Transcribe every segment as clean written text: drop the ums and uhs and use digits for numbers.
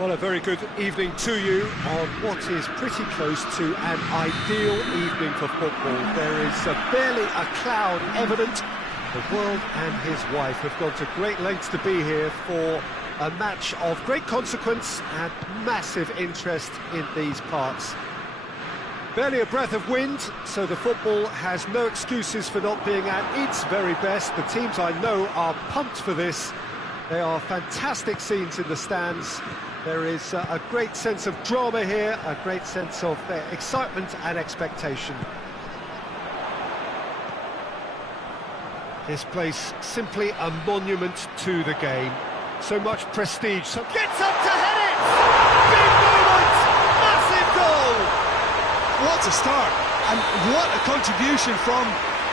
Well, a very good evening to you on what is pretty close to an ideal evening for football. There is barely a cloud evident. The world and his wife have gone to great lengths to be here for a match of great consequence and massive interest in these parts. Barely a breath of wind, so the football has no excuses for not being at its very best. The teams I know are pumped for this. They are fantastic scenes in the stands. There is a great sense of drama here, a great sense of excitement and expectation. This place simply a monument to the game. So much prestige. So gets up to head it! Big moment! Massive goal! What a start, and what a contribution from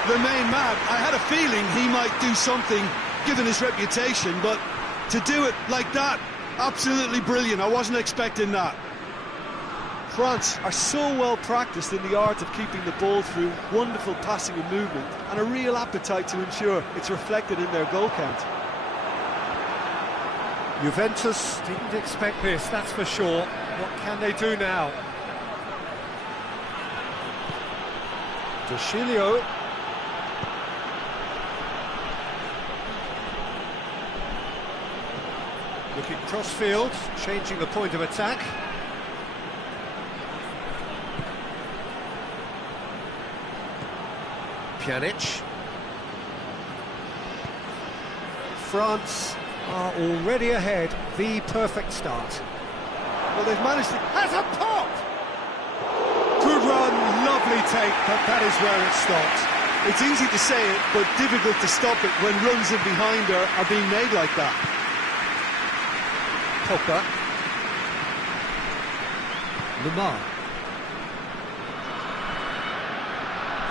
the main man. I had a feeling he might do something given his reputation, but to do it like that, absolutely brilliant. I wasn't expecting that. France are so well practiced in the art of keeping the ball through wonderful passing and movement, and a real appetite to ensure it's reflected in their goal count. Juventus didn't expect this, that's for sure. What can they do now? Dushilio. Looking cross-field, changing the point of attack. Pjanic. France are already ahead, the perfect start. Well, they've managed to... Has a pop! Good run, lovely take, but that is where it stopped. It's easy to say it, but difficult to stop it when runs in behind are being made like that. Pogba. Lamar.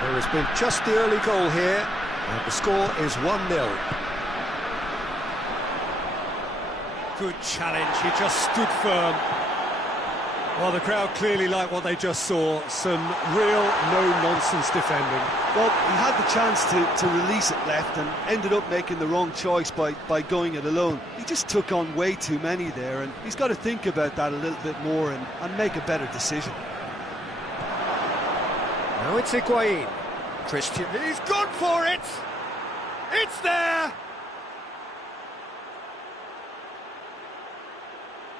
There has been just the early goal here, and the score is 1-0. Good challenge, he just stood firm. Well, the crowd clearly liked what they just saw. Some real no-nonsense defending. Well, he had the chance to release it left and ended up making the wrong choice by going it alone. He just took on way too many there, and he's got to think about that a little bit more and make a better decision. Now it's Higuain. Christian, he's gone for it! It's there!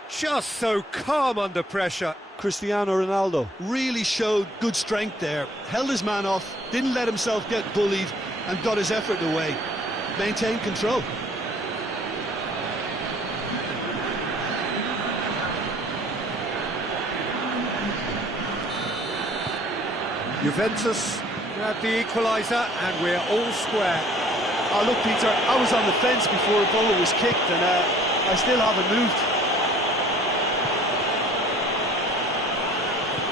Just so calm under pressure. Cristiano Ronaldo really showed good strength there, held his man off, didn't let himself get bullied, and got his effort away. Maintained control. Juventus grab the equaliser, and we're all square. Oh, look, Peter, I was on the fence before the ball was kicked, and I still haven't moved.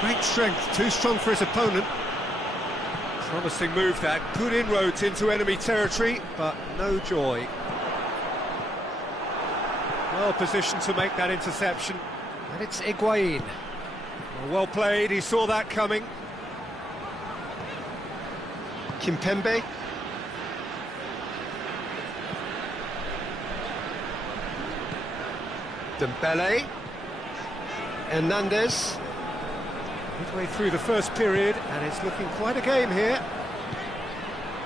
Great strength, too strong for his opponent. Promising move that, good inroads into enemy territory, but no joy. Well positioned to make that interception, and it's Higuain. Well played, he saw that coming. Kimpembe. Dembele. Hernandez. Midway through the first period, and it's looking quite a game here.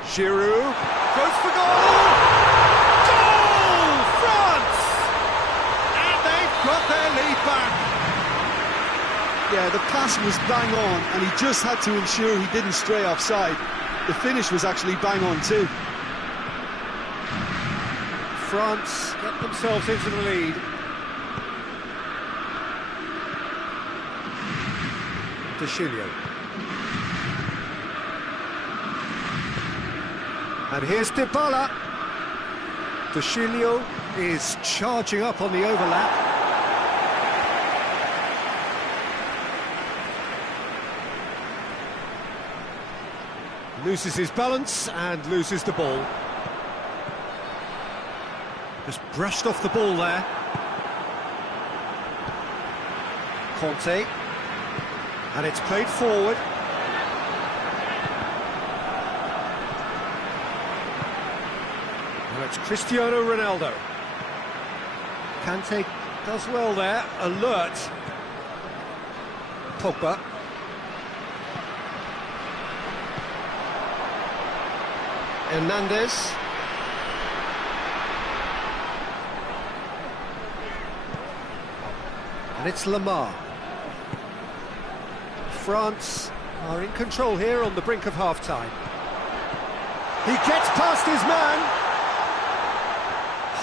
Giroud goes for goal! Goal! France! And they've got their lead back. Yeah, the pass was bang on, and he just had to ensure he didn't stray offside. The finish was actually bang on too. France get themselves into the lead. Dushilio. And here's Dybala. Dashilio is charging up on the overlap. Loses his balance and loses the ball. Just brushed off the ball there. Conte. And it's played forward. Now it's Cristiano Ronaldo. Kante does well there, alert. Pogba. Hernandez. And it's Lamar. France are in control here on the brink of half-time. He gets past his man.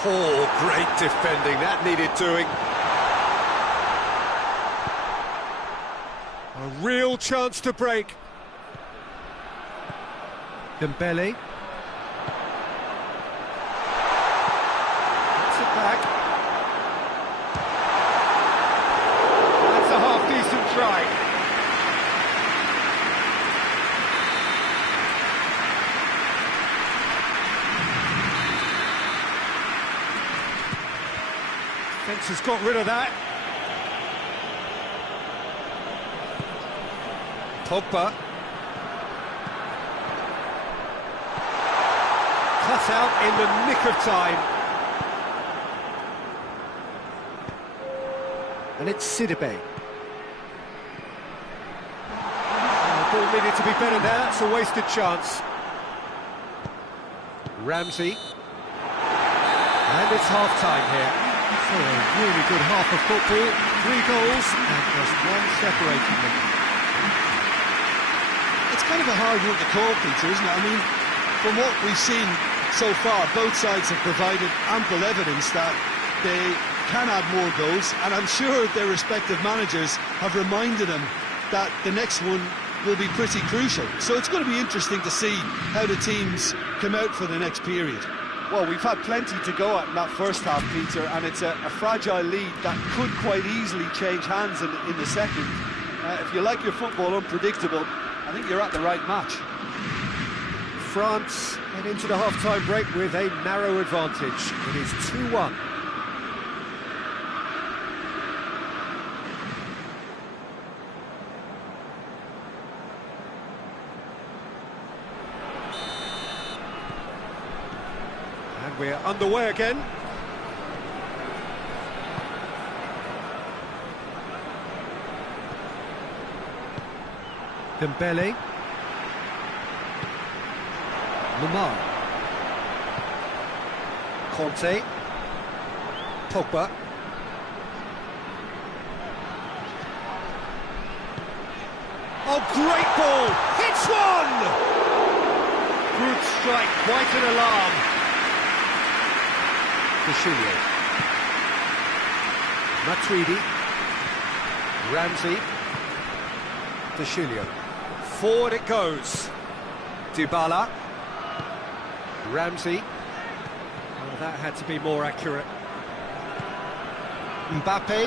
Oh, great defending, that needed doing. A real chance to break. Dembele. Puts it back. That's a half-decent try. Defence has got rid of that. Pogba. Cut out in the nick of time. And it's Sidibe. The ball needed to be better there, that's a wasted chance. Ramsey. And it's half-time here. So a really good half of football, 3 goals and just one separating them. It's kind of a hard one to call, Peter, isn't it? I mean, from what we've seen so far, both sides have provided ample evidence that they can add more goals, and I'm sure their respective managers have reminded them that the next one will be pretty crucial. So it's going to be interesting to see how the teams come out for the next period. Well, we've had plenty to go at in that first half, Peter, and it's a fragile lead that could quite easily change hands in the second. If you like your football unpredictable, I think you're at the right match. France head into the half-time break with a narrow advantage. It is 2-1. And we're underway again. Dembele. Lamar. Conte. Pogba. Oh, great ball! Hits one! Good strike, quite an alarm. Dashilio. Matuidi. Ramsey. Dashilio. Forward it goes. Dybala. Ramsey. Oh, that had to be more accurate. Mbappe.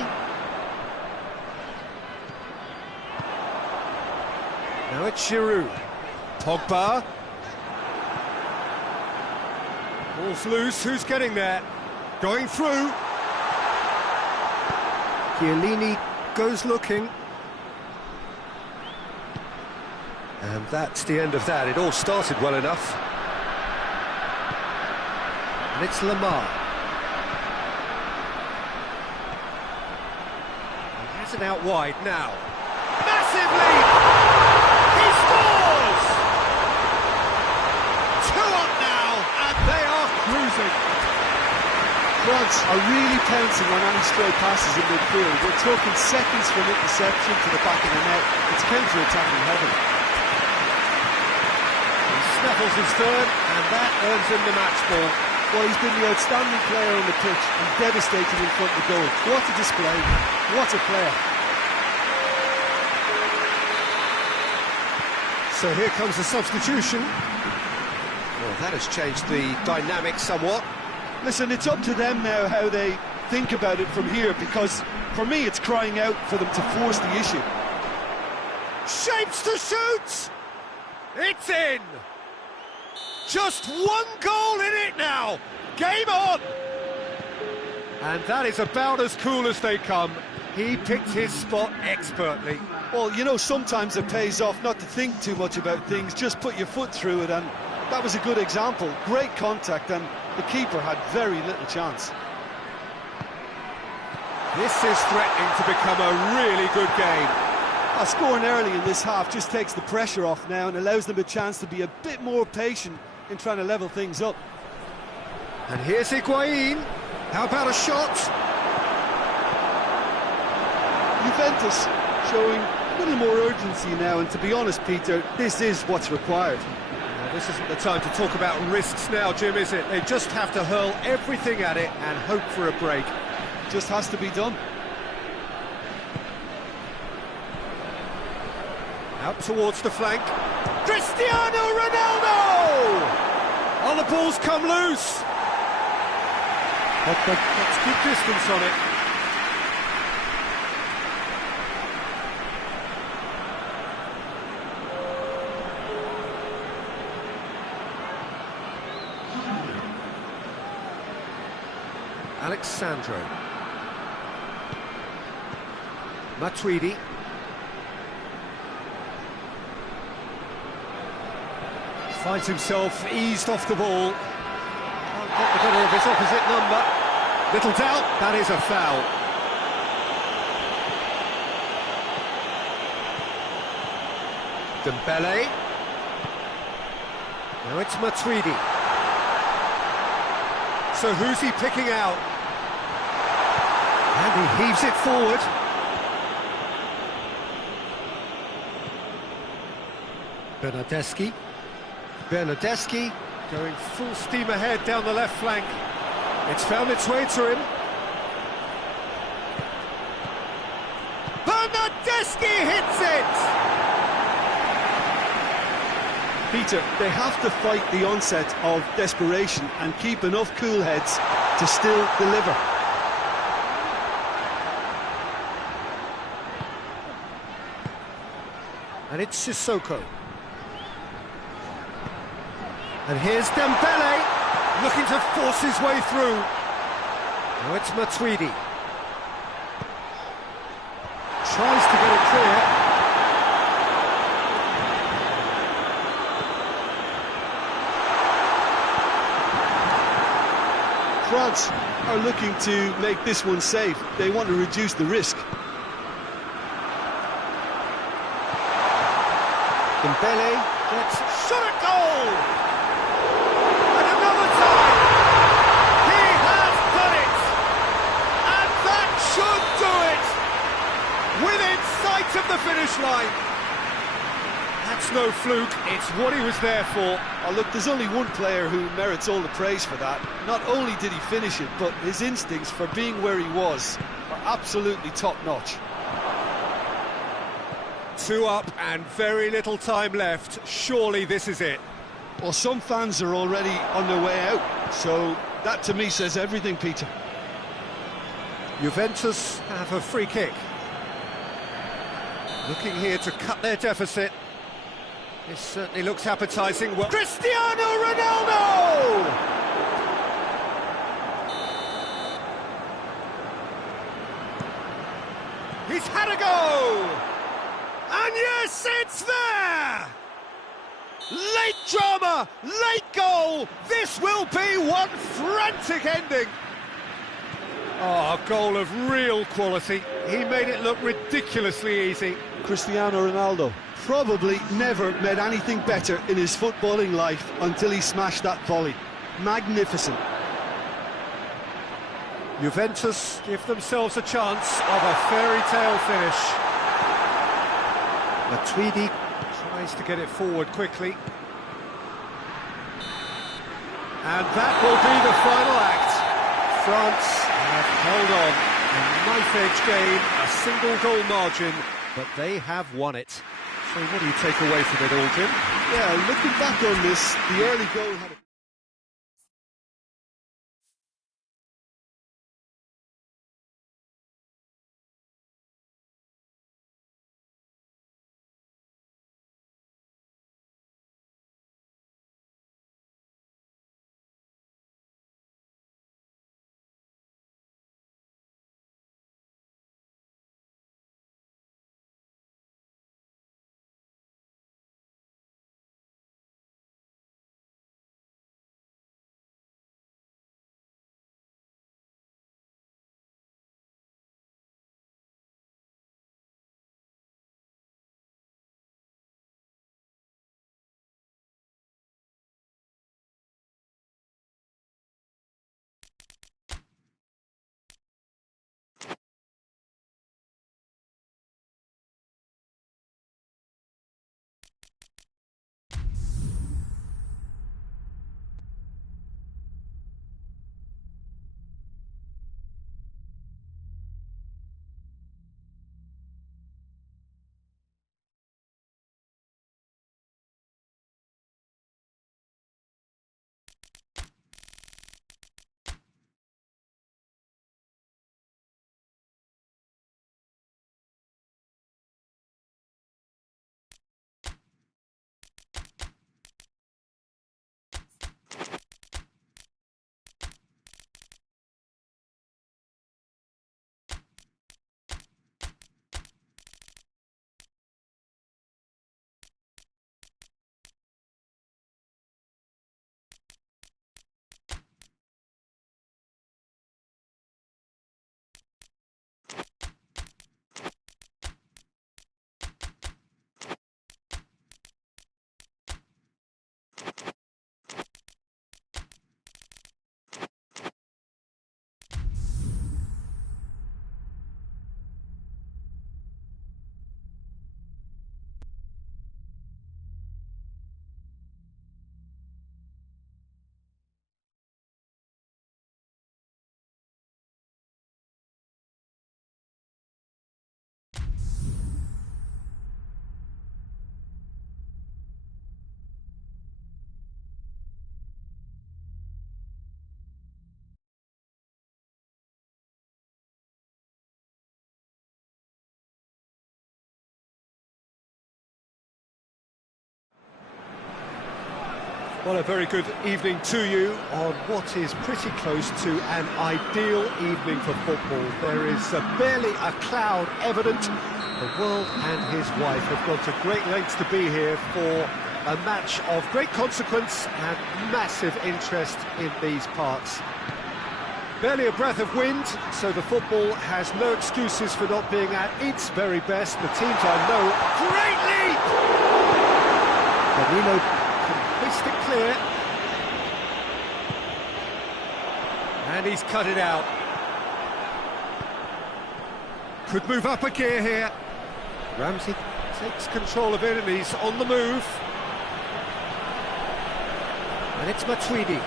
Now it's Giroud. Pogba. Ball's loose, who's getting there? Going through. Chiellini goes looking. And that's the end of that. It all started well enough. And it's Lamar. He has it out wide now. Massive lead! He scores! 2 up now, and they are cruising. France are really pouncing on any stray passes in midfield. We're talking seconds from interception to the back of the net. It's counter-attacking heaven. He snaffles his third, and that earns him the match ball. Well, he's been the outstanding player on the pitch and devastating in front of the goal. What a display. What a player. So here comes the substitution. Well, Well, that has changed the dynamic somewhat. Listen, it's up to them now how they think about it from here, because for me it's crying out for them to force the issue. Shapes to shoot! It's in! Just one goal in it now! Game on! And that is about as cool as they come. He picked his spot expertly. Well, you know, sometimes it pays off not to think too much about things, just put your foot through it, and that was a good example. Great contact, and the keeper had very little chance. This is threatening to become a really good game. Scoring early in this half just takes the pressure off now and allows them a chance to be a bit more patient in trying to level things up. And here's Higuain. How about a shot? Juventus showing a little more urgency now, and to be honest, Peter, this is what's required. Well, this isn't the time to talk about risks now, Jim, is it? They just have to hurl everything at it and hope for a break. Just has to be done. Out towards the flank. Cristiano Ronaldo! Oh, the ball's come loose. But let's keep distance on it. Alexandro. Matuidi. Finds himself eased off the ball. Can't get the better of his opposite number. Little doubt, that is a foul. Dembele. Now it's Matuidi. So who's he picking out? And he heaves it forward. Bernardeschi going full steam ahead down the left flank. It's found its way to him. Bernardeschi hits it! Peter, they have to fight the onset of desperation and keep enough cool heads to still deliver. And it's Sissoko. And here's Dembele, looking to force his way through. Now it's Matuidi. Tries to get it clear. France are looking to make this one safe. They want to reduce the risk. Dembele gets shot at goal! And another time! He has done it! And that should do it! Within sight of the finish line! That's no fluke, it's what he was there for. Oh, look, there's only one player who merits all the praise for that. Not only did he finish it, but his instincts for being where he was are absolutely top-notch. 2 up and very little time left. Surely this is it. Well, some fans are already on their way out, so that to me says everything, Peter. Juventus have a free kick. Looking here to cut their deficit. This certainly looks appetising. Well, Cristiano Ronaldo! He's had a go! And yes, it's there! Late drama, late goal! This will be one frantic ending! Oh, a goal of real quality. He made it look ridiculously easy. Cristiano Ronaldo probably never made anything better in his footballing life until he smashed that volley. Magnificent. Juventus give themselves a chance of a fairy tale finish. Matuidi tries to get it forward quickly. And that will be the final act. France have held on. A knife-edge game, a single-goal margin, but they have won it. So what do you take away from it all, Jim? Yeah, looking back on this, the early goal had a Well, a very good evening to you on what is pretty close to an ideal evening for football. There is barely a cloud evident. The world and his wife have gone to great lengths to be here for a match of great consequence and massive interest in these parts. Barely a breath of wind, so the football has no excuses for not being at its very best. The teams I know, great lead! Danilo can hoist it clear. And he's cut it out. Could move up a gear here. Ramsey takes control of it and he's on the move. And it's Matuidi.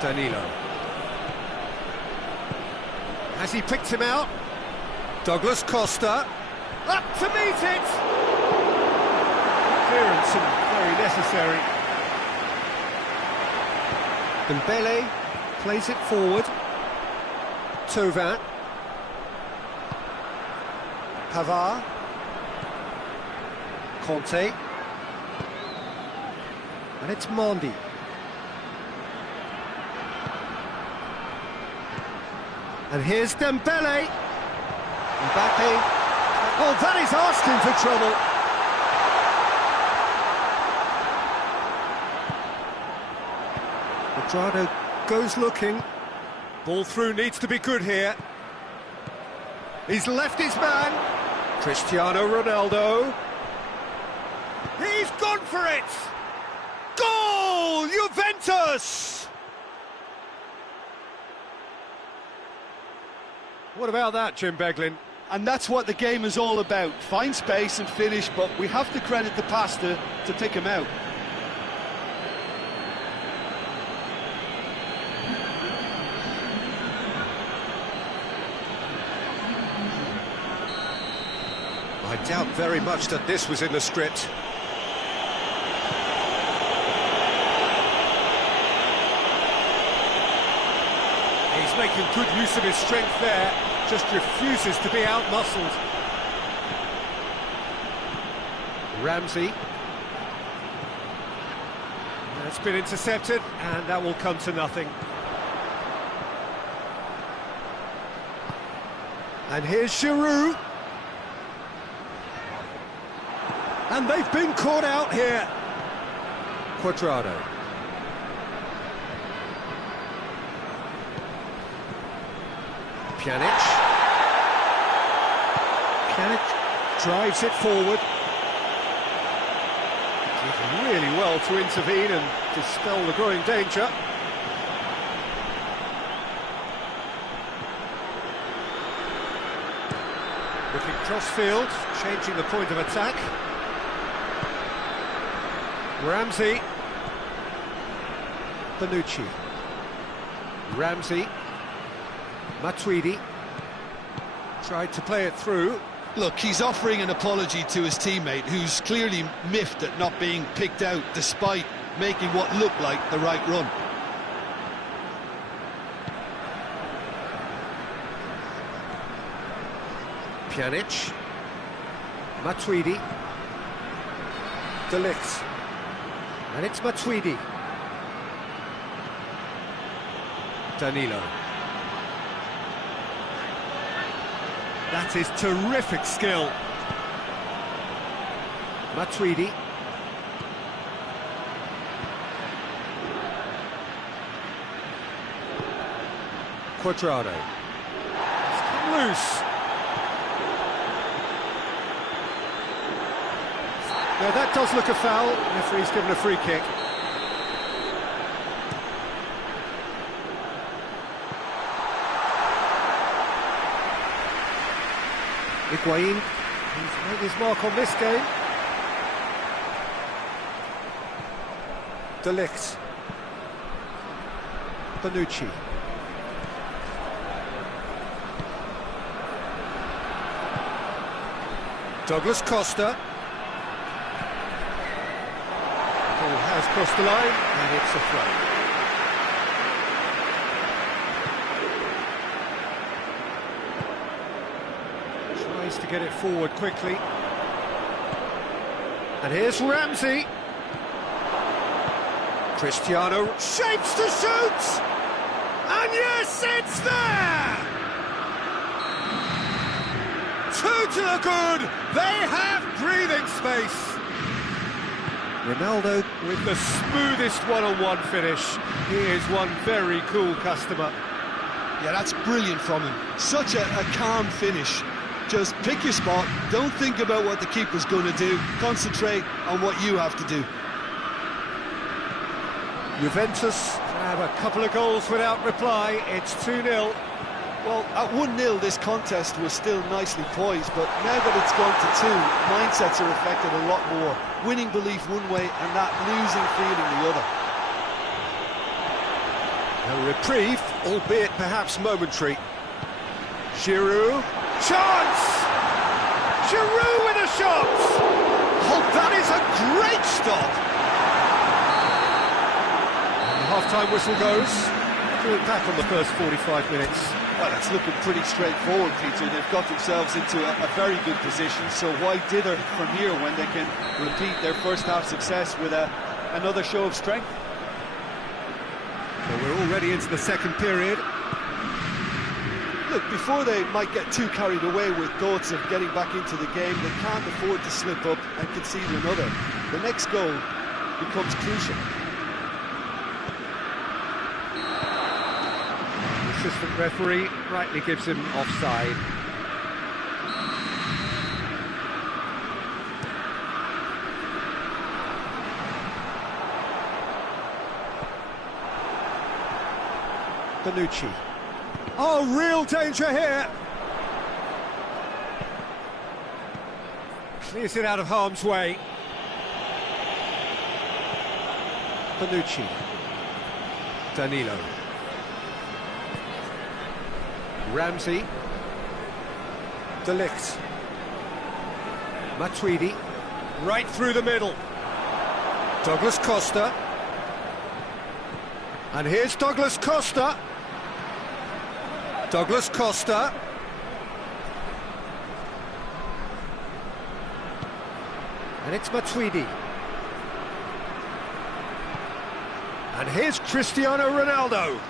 Danilo. Has he picked him out? Douglas Costa. Up to meet it! Clearance and very necessary. Dembele plays it forward. Thauvin. Pavard. Conte. And it's Mondi. And here's Dembele. Mbappe. Oh, that is asking for trouble. Quadrado goes looking. Ball through needs to be good here. He's left his man. Cristiano Ronaldo. He's gone for it. Goal! Juventus! What about that, Jim Beglin? And that's what the game is all about. Find space and finish, but we have to credit the pasta to pick him out. I doubt very much that this was in the script. He's making good use of his strength there, just refuses to be out-muscled. Ramsey. That's been intercepted, and that will come to nothing. And here's Giroud. And they've been caught out here. Quadrado. Pjanic. Pjanic drives it forward. Did really well to intervene and dispel the growing danger. Looking cross-field, changing the point of attack. Ramsey. Bonucci. Ramsey. Matuidi. Tried to play it through. Look, he's offering an apology to his teammate, who's clearly miffed at not being picked out despite making what looked like the right run. Pjanic. Matuidi. De Ligt. And it's Matuidi. Danilo. That is terrific skill. Matuidi. Quadrado. It's come loose. Yeah, that does look a foul. Referee's given a free kick. Higuain, he's made his mark on this game. De Ligt. Bonucci. Douglas Costa. Ball has crossed the line, and it's a throw. Tries to get it forward quickly. And here's Ramsey. Cristiano shapes to shoot! And yes, it's there! 2 to the good, they have breathing space. Ronaldo with the smoothest one-on-one finish. He is one very cool customer. Yeah, that's brilliant from him. Such a calm finish. Just pick your spot, don't think about what the keeper's going to do, concentrate on what you have to do. Juventus have a couple of goals without reply. It's 2-0. Well, at 1-0 this contest was still nicely poised, but now that it's gone to 2, mindsets are affected a lot more. Winning belief one way and that losing feeling the other. A reprieve, albeit perhaps momentary. Giroud, chance! Giroud with a shot! Oh, that is a great stop! And the half-time whistle goes. Look back on the first 45 minutes. Well, it's looking pretty straightforward, Peter. They've got themselves into a very good position, so why dither from here when they can repeat their first half success with another show of strength? Well, we're already into the second period. Look, before they might get too carried away with thoughts of getting back into the game, they can't afford to slip up and concede another. The next goal becomes crucial. The assistant referee rightly gives him offside. Bonucci. Oh, real danger here. Clears it out of harm's way. Bonucci. Danilo. Ramsey. De Ligt. Matuidi. Right through the middle. Douglas Costa. And here's Douglas Costa. Douglas Costa. And it's Matuidi. And here's Cristiano Ronaldo.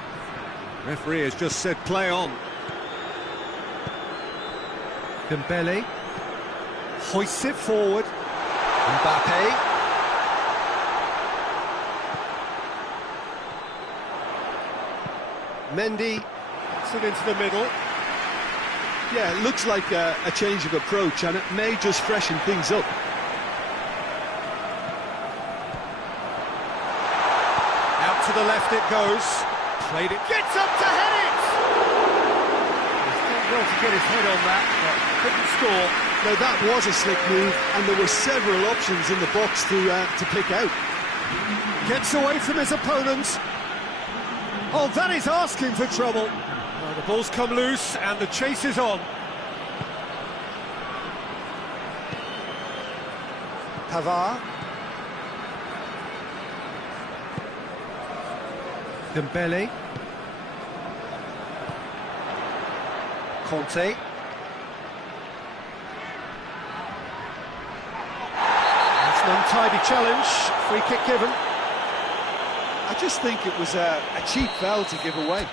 Referee has just said play on. Dembele hoists it forward. Mbappe. Mendy puts it into the middle. Yeah, it looks like a change of approach, and it may just freshen things up. Out to the left it goes. Played it. Gets up to head it! He's done well to get his head on that, but couldn't score. Now that was a slick move, and there were several options in the box to pick out. Gets away from his opponent. Oh, that is asking for trouble. Well, the ball's come loose and the chase is on. Pavard. Dembele. Conte. That's an untidy challenge. Free kick given. I just think it was a cheap foul to give away.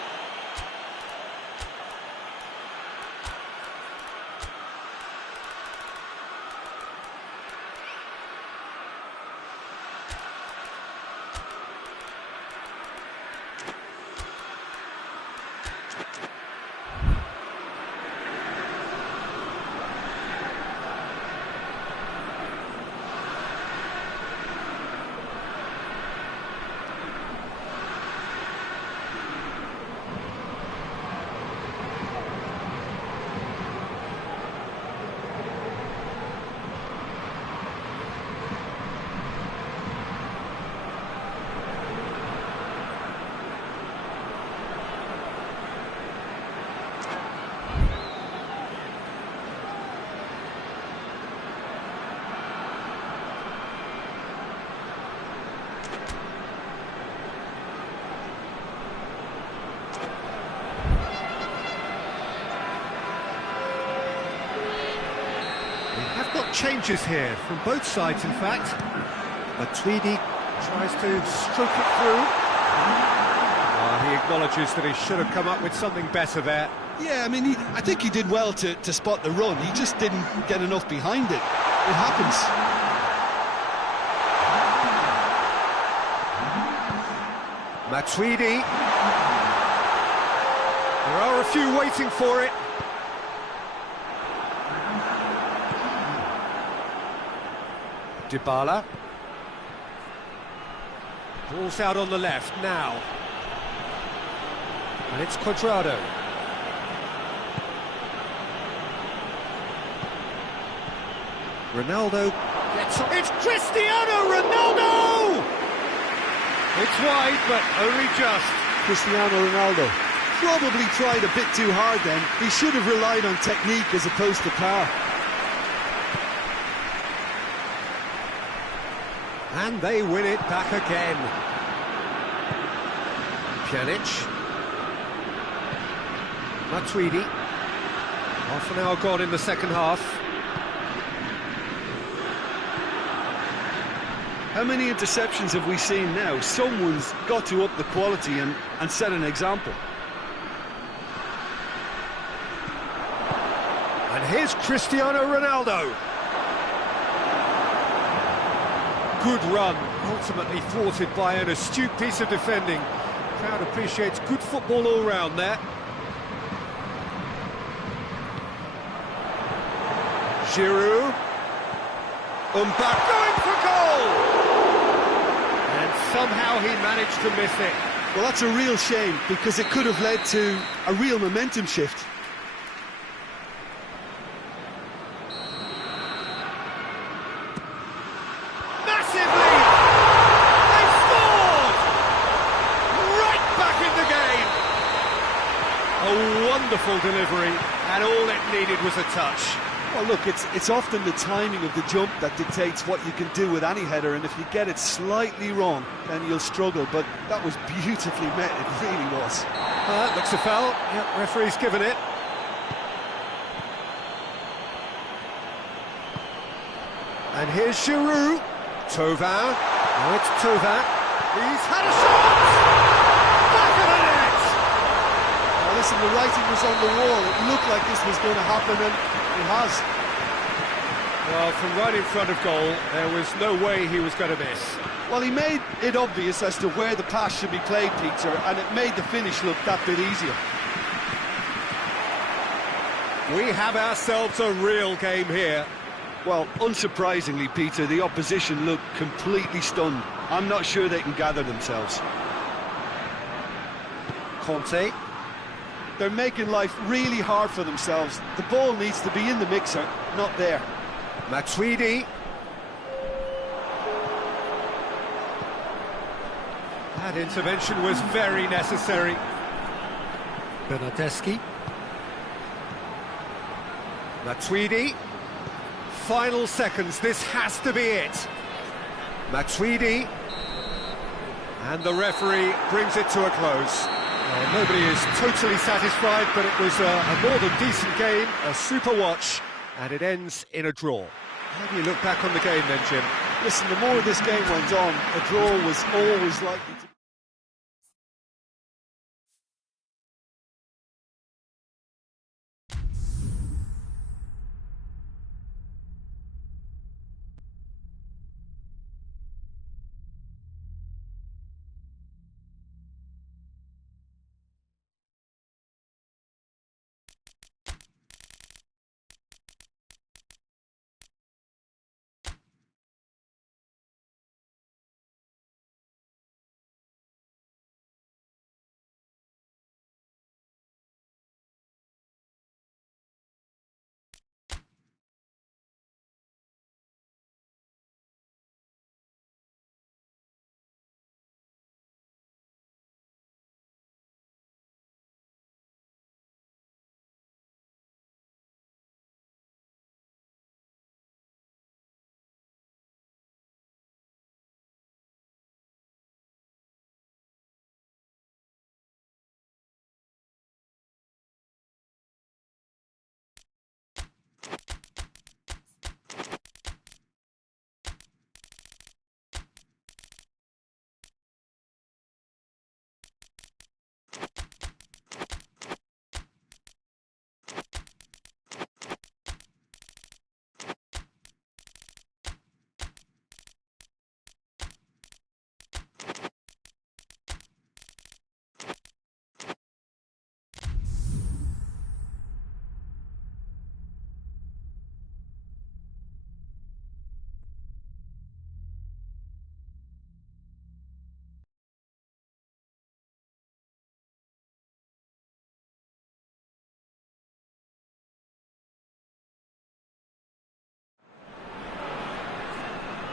changes here from both sides, in fact. But Tweedy tries to stroke it through. He acknowledges that he should have come up with something better there. Yeah, I mean, I think he did well to spot the run. He just didn't get enough behind it. It happens. Matuidi. There are a few waiting for it. Dybala. Ball's out on the left now. And it's Cuadrado. Ronaldo gets on. It's Cristiano Ronaldo! It's wide, but only just. Cristiano Ronaldo probably tried a bit too hard then. He should have relied on technique as opposed to power. And they win it back again. Pjanic. Matuidi. Half an hour gone in the second half. How many interceptions have we seen now? Someone's got to up the quality and set an example. And here's Cristiano Ronaldo. Good run, ultimately thwarted by an astute piece of defending. Crowd appreciates good football all round there. Giroud. Mbappe going for goal! And somehow he managed to miss it. Well, that's a real shame, because it could have led to a real momentum shift. Massive lead! They scored! Right back in the game! A wonderful delivery, and all it needed was a touch. Well, look, it's often the timing of the jump that dictates what you can do with any header, and if you get it slightly wrong, then you'll struggle, but that was beautifully met, it really was. Looks a foul. Yep, referee's given it. And here's Giroud. Thauvin. Now it's Thauvin. He's had a shot! Back of the net! Now listen, the writing was on the wall. It looked like this was going to happen, and it has. Well, from right in front of goal, there was no way he was going to miss. Well, he made it obvious as to where the pass should be played, Peter, and it made the finish look that bit easier. We have ourselves a real game here. Well, unsurprisingly, Peter, the opposition looked completely stunned. I'm not sure they can gather themselves. Conte. They're making life really hard for themselves. The ball needs to be in the mixer, not there. Matuidi. That intervention was very necessary. Bernardeschi. Matuidi. Final seconds, this has to be it. Matuidi. And the referee brings it to a close. Well, nobody is totally satisfied, but it was a more than decent game, a super watch, and it ends in a draw. How do you look back on the game then, Jim? Listen, the more this game went on, a draw was always likely to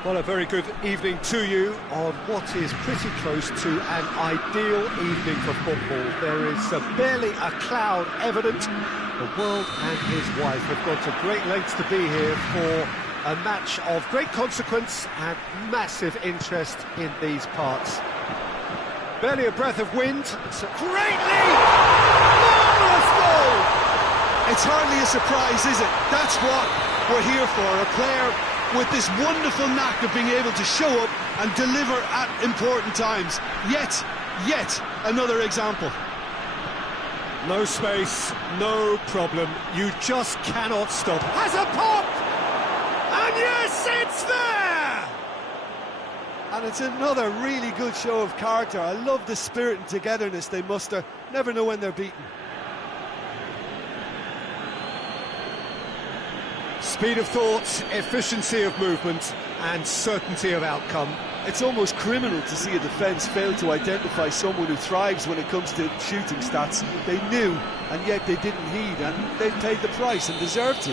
Well, a very good evening to you on what is pretty close to an ideal evening for football. There is barely a cloud evident. The world and his wife have gone to great lengths to be here for a match of great consequence and massive interest in these parts. Barely a breath of wind. It's a great lead! Marvellous goal! It's hardly a surprise, is it? That's what we're here for, a player with this wonderful knack of being able to show up and deliver at important times. Yet another example. No space, no problem. You just cannot stop. Has a pop! And yes, it's there! And it's another really good show of character. I love the spirit and togetherness they muster. Never know when they're beaten. Speed of thought, efficiency of movement, and certainty of outcome. It's almost criminal to see a defence fail to identify someone who thrives when it comes to shooting stats. They knew, and yet they didn't heed, and they've paid the price and deserve to.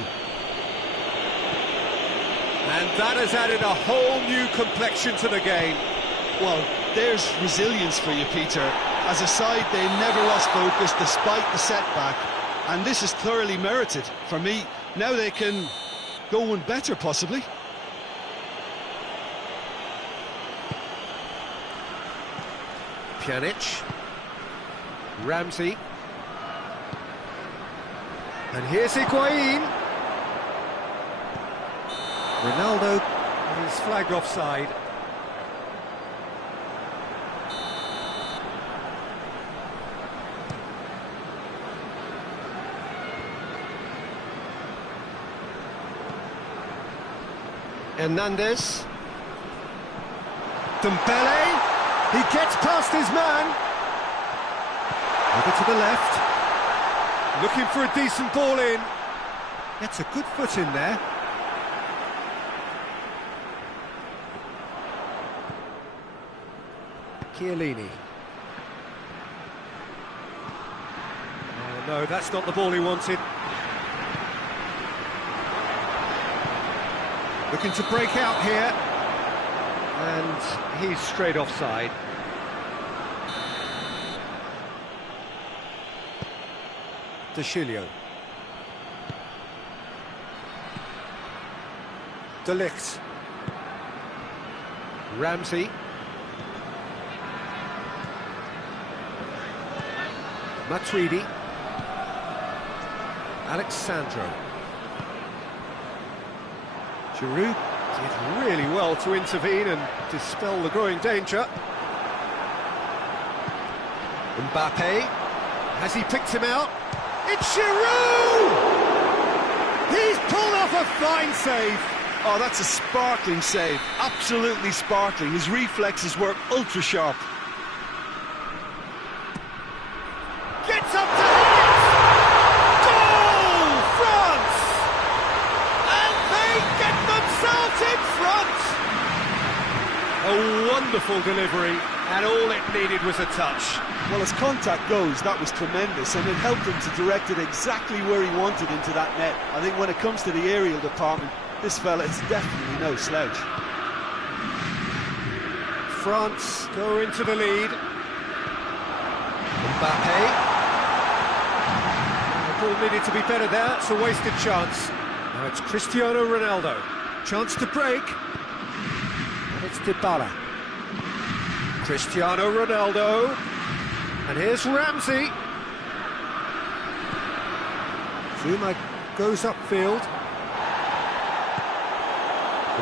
And that has added a whole new complexion to the game. Well, there's resilience for you, Peter. As a side, they never lost focus despite the setback, and this is thoroughly merited. For me, now they can go one better, possibly. Pjanic, Ramsey, and here's Higuain. Ronaldo is flagged offside. Hernandez, Dembele, he gets past his man, over to the left, looking for a decent ball in, gets a good foot in there. Chiellini. Oh no, that's not the ball he wanted. Looking to break out here, and he's straight offside. De Chilio. De Ligt. Ramsey. Matuidi. Alexandro. Giroud did really well to intervene and dispel the growing danger. Mbappe, has he picked him out? It's Giroud! He's pulled off a fine save. Oh, that's a sparkling save, absolutely sparkling. His reflexes work ultra sharp. Gets up to hit it! Goal, France! And they get themselves in front! A wonderful delivery, and all it needed was a touch. Well, as contact goes, that was tremendous, and it helped him to direct it exactly where he wanted into that net. I think when it comes to the aerial department, this fella is definitely no slouch. France go into the lead. Mbappe. The ball needed to be better there, it's a wasted chance. Now it's Cristiano Ronaldo. Chance to break. And it's Dybala. Cristiano Ronaldo. And here's Ramsey. Zuma goes upfield.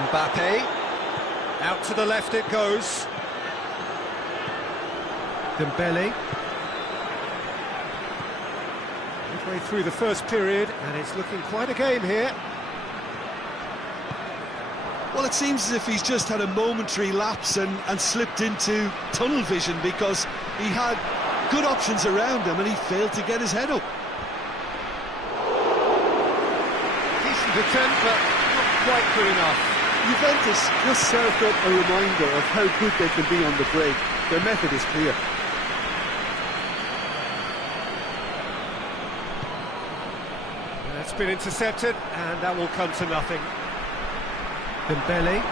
Mbappe. Out to the left it goes. Dembele. Midway through the first period, and it's looking quite a game here. Well, it seems as if he's just had a momentary lapse and slipped into tunnel vision, because he had good options around him and he failed to get his head up. Decent attempt, but not quite good enough. Juventus just served up a reminder of how good they can be on the break. Their method is clear. That's been intercepted, and that will come to nothing. Dembele.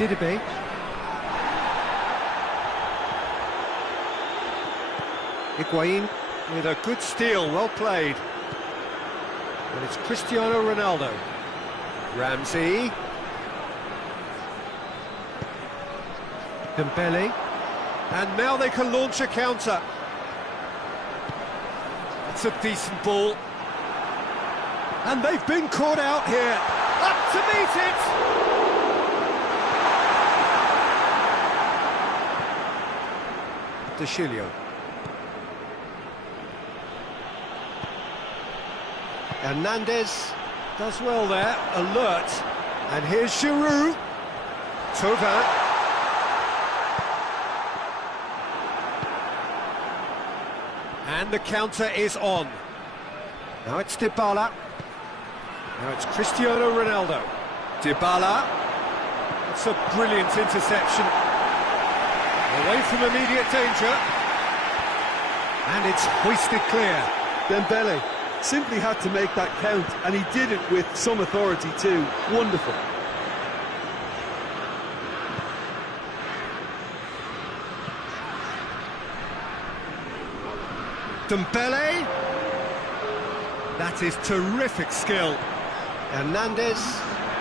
Sidibe. Higuain with a good steal, well played. And it's Cristiano Ronaldo. Ramsey. Dembele. And now they can launch a counter. It's a decent ball. And they've been caught out here. Up to meet it! De Chilio. Hernandez does well there, alert. And here's Giroud. Thauvin. And the counter is on. Now it's Dybala. Now it's Cristiano Ronaldo. Dybala. That's a brilliant interception. Away from immediate danger. And it's hoisted clear. Dembele simply had to make that count, and he did it with some authority too. Wonderful. Dembele. That is terrific skill. Hernandez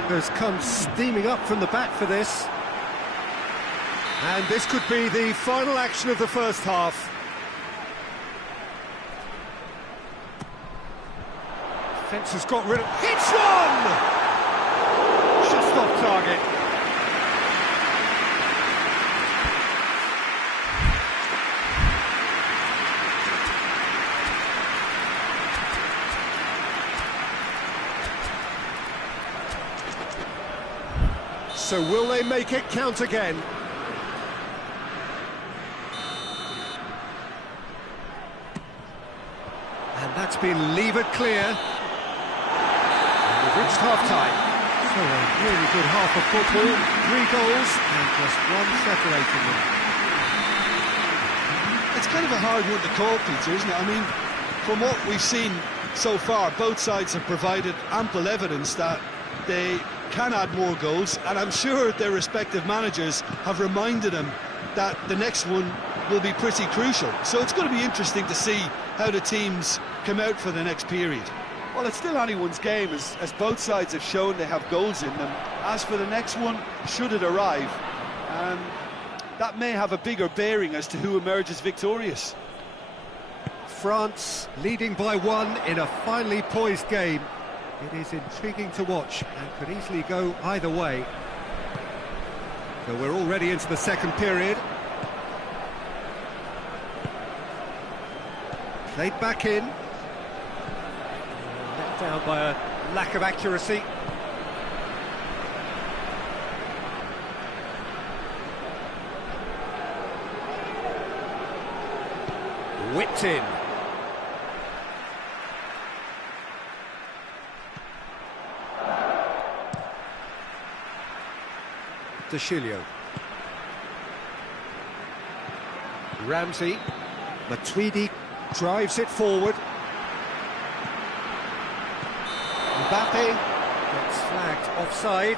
has come steaming up from the back for this. And this could be the final action of the first half. Defence has got rid of... It's one! Just off target. So will they make it count again? And that's been levered clear. And we've reached half-time. So a really good half of football. 3 goals and just one separating them. It's kind of a hard one to call, Peter, isn't it? I mean, from what we've seen so far, both sides have provided ample evidence that they can add more goals, and I'm sure their respective managers have reminded them that the next one will be pretty crucial. So it's going to be interesting to see how the teams come out for the next period. Well, it's still anyone's game, as both sides have shown they have goals in them. As for the next one, should it arrive, that may have a bigger bearing as to who emerges victorious. France leading by 1 in a finely poised game. It is intriguing to watch and could easily go either way. So we're already into the second period. Played back in. Let down by a lack of accuracy. Whipped in. De Chilio. Ramsey. Matuidi drives it forward. Mbappe gets flagged offside.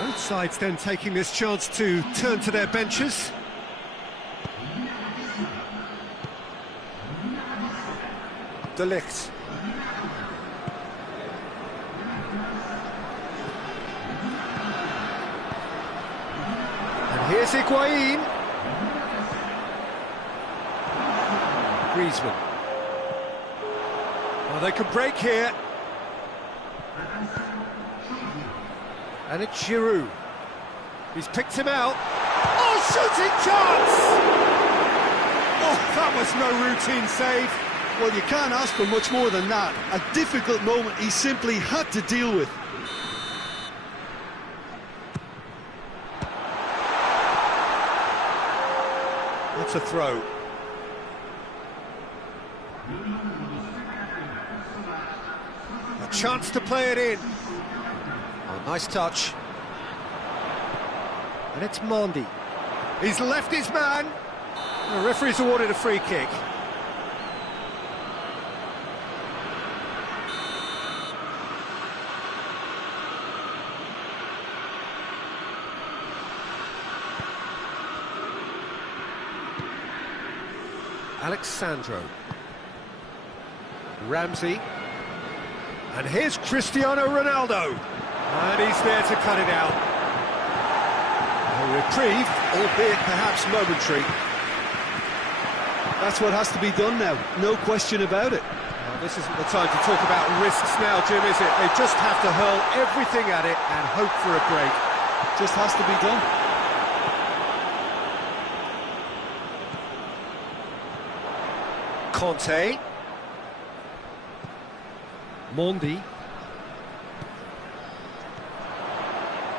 Both sides then taking this chance to turn to their benches. De Ligt. And here's Higuain. Griezmann. Well, they could break here. And it's Giroud. He's picked him out. Oh, shooting chance! Oh, that was no routine save. Well, you can't ask for much more than that. A difficult moment he simply had to deal with. That's a throw. chance to play it in. Oh, nice touch. And it's Mondi. He's left his man. The referee's awarded a free kick. Alexandro. Ramsey. And here's Cristiano Ronaldo. And he's there to cut it out. A reprieve, albeit perhaps momentary. That's what has to be done now, no question about it. Well, this isn't the time to talk about risks now, Jim, is it? They just have to hurl everything at it and hope for a break. Just has to be done. Conte. Mondi.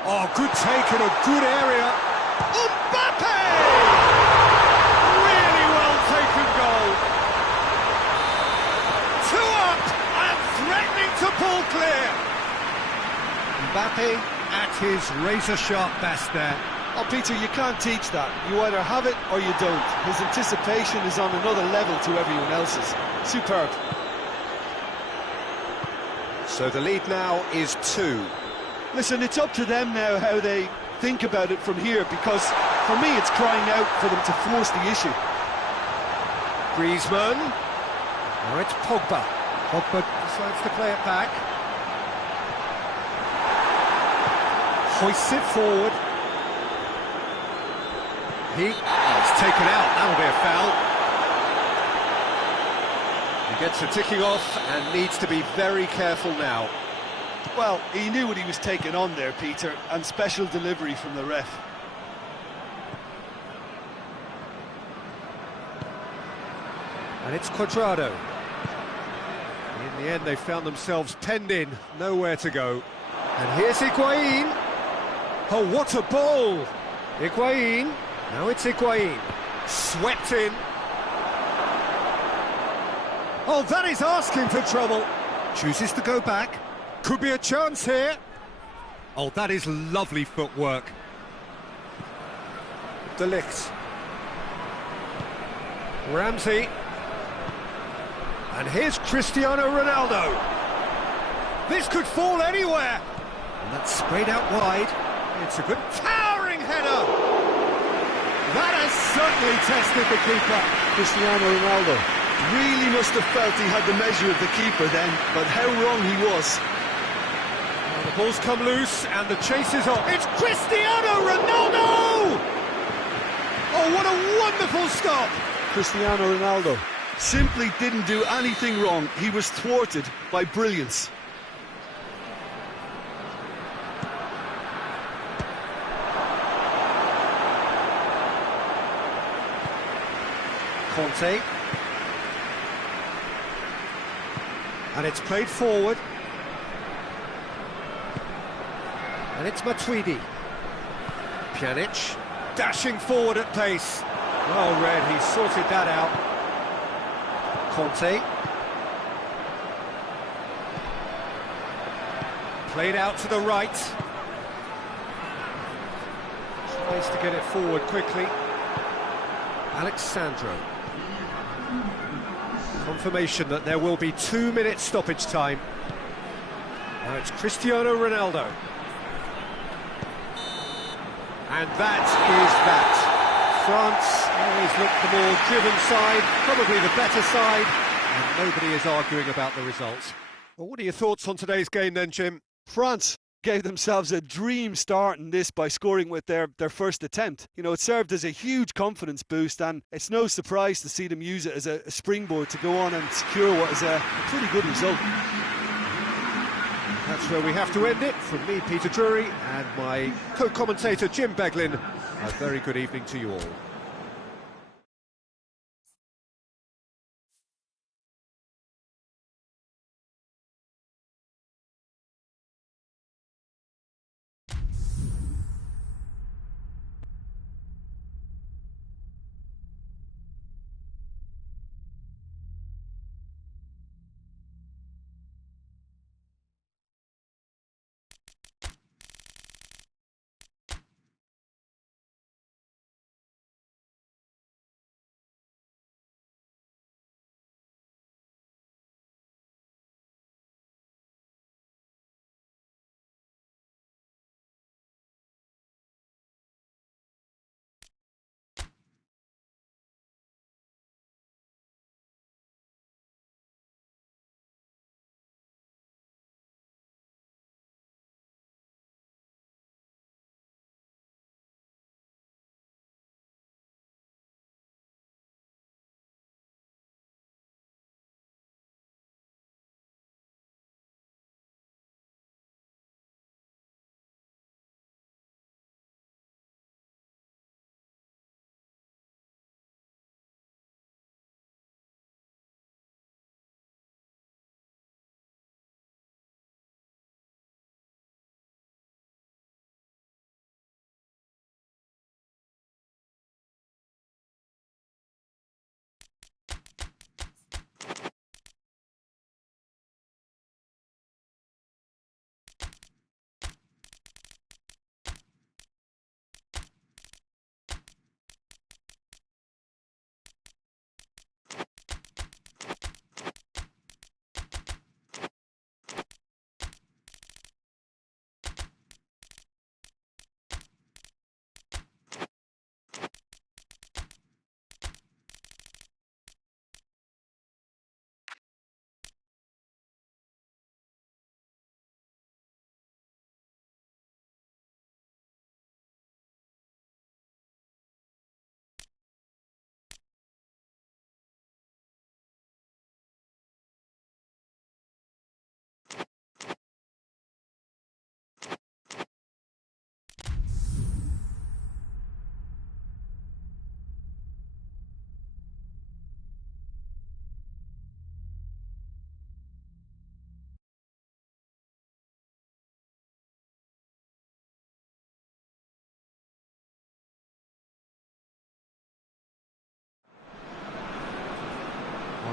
Oh, good take in a good area. Mbappe! Really well taken goal. 2 up and threatening to pull clear. Mbappe at his razor-sharp best there. Oh, Peter, you can't teach that. You either have it or you don't. His anticipation is on another level to everyone else's. Superb. So the lead now is 2. Listen, it's up to them now how they think about it from here, because for me it's crying out for them to force the issue. Griezmann. Now it's Pogba. Pogba decides to play it back. Hoists it forward. It's taken out. That'll be a foul. He gets the ticking off and needs to be very careful now. Well, he knew what he was taking on there, Peter, and special delivery from the ref. And it's Cuadrado. In the end, they found themselves penned in, nowhere to go. And here's Higuain. Oh, what a ball! Higuain. Now it's Higuain. Swept in. Oh, that is asking for trouble. Chooses to go back. Could be a chance here. Oh, that is lovely footwork. De Ligt. Ramsey. And here's Cristiano Ronaldo. This could fall anywhere. And that's sprayed out wide. It's a good towering header. That has certainly tested the keeper. Cristiano Ronaldo really must have felt he had the measure of the keeper then, but how wrong he was. Well, the ball's come loose and the chase is on. It's Cristiano Ronaldo! Oh, what a wonderful stop! Cristiano Ronaldo simply didn't do anything wrong. He was thwarted by brilliance. Conte. And it's played forward. And it's Matuidi. Pjanic. Dashing forward at pace. Well read, he sorted that out. Conte. Played out to the right. Tries to get it forward quickly. Alexandro. Confirmation that there will be 2 minutes stoppage time. Now it's Cristiano Ronaldo. And that is that. France always look the more driven side, probably the better side, and nobody is arguing about the results. Well, what are your thoughts on today's game then, Jim? France gave themselves a dream start in this by scoring with their first attempt. You know, it served as a huge confidence boost, and it's no surprise to see them use it as a springboard to go on and secure what is a pretty good result. That's where we have to end it. From me, Peter Drury, and my co-commentator, Jim Beglin, a very good evening to you all.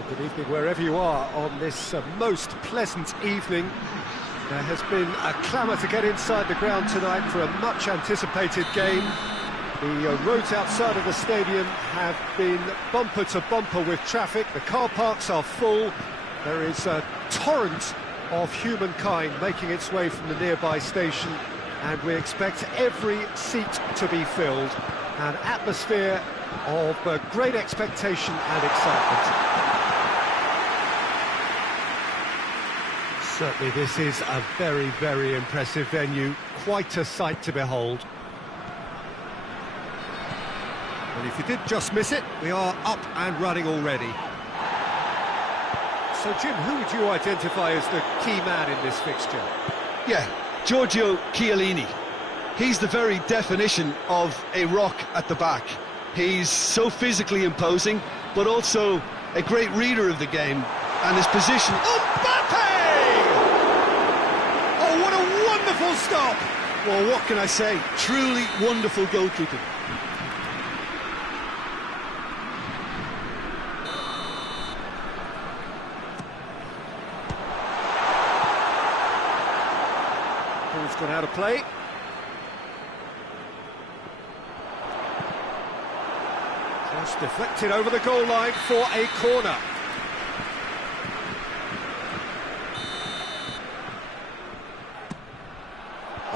Good evening wherever you are on this most pleasant evening. There has been a clamour to get inside the ground tonight for a much-anticipated game. The roads outside of the stadium have been bumper to bumper with traffic. The car parks are full. There is a torrent of humankind making its way from the nearby station, and we expect every seat to be filled. An atmosphere of great expectation and excitement. Certainly this is a very, very impressive venue, quite a sight to behold. And if you did just miss it, we are up and running already. So Jim, who would you identify as the key man in this fixture? Yeah, Giorgio Chiellini. He's the very definition of a rock at the back. He's so physically imposing, but also a great reader of the game, and his position... Mbappe! Oh, what a wonderful stop! Well, what can I say? Truly wonderful goalkeeping. Ball's gone out of play. Just deflected over the goal line for a corner.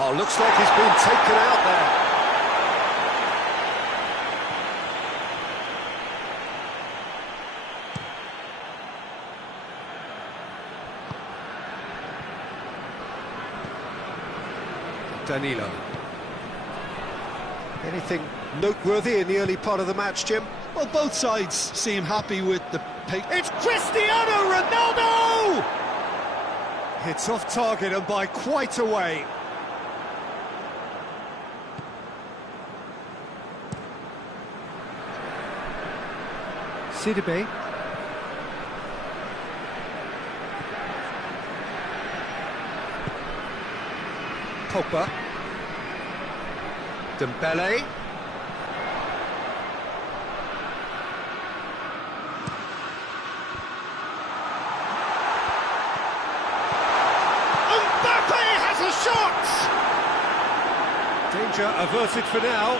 Oh, looks like he's been taken out there. Danilo. Anything noteworthy in the early part of the match, Jim? Well, both sides seem happy with the pace. It's Cristiano Ronaldo! It's off target and by quite a way. Sidibe. Pogba. Dembele. Mbappe has a shot! Danger averted for now.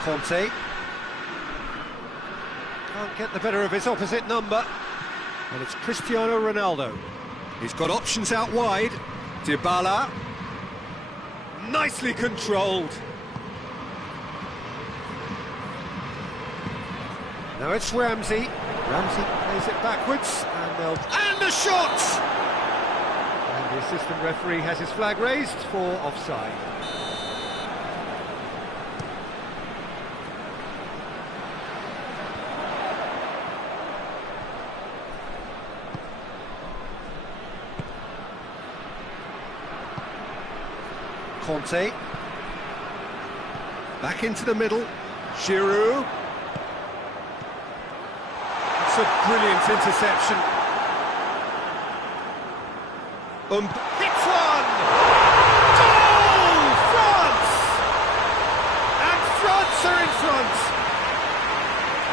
Conte. Can't get the better of his opposite number. And it's Cristiano Ronaldo. He's got options out wide. Dybala. Nicely controlled. Now it's Ramsey. Ramsey plays it backwards. And the shot! And the assistant referee has his flag raised for offside. Conte. Back into the middle. Giroud. It's a brilliant interception. Hits one! Goal! France! And France are in front!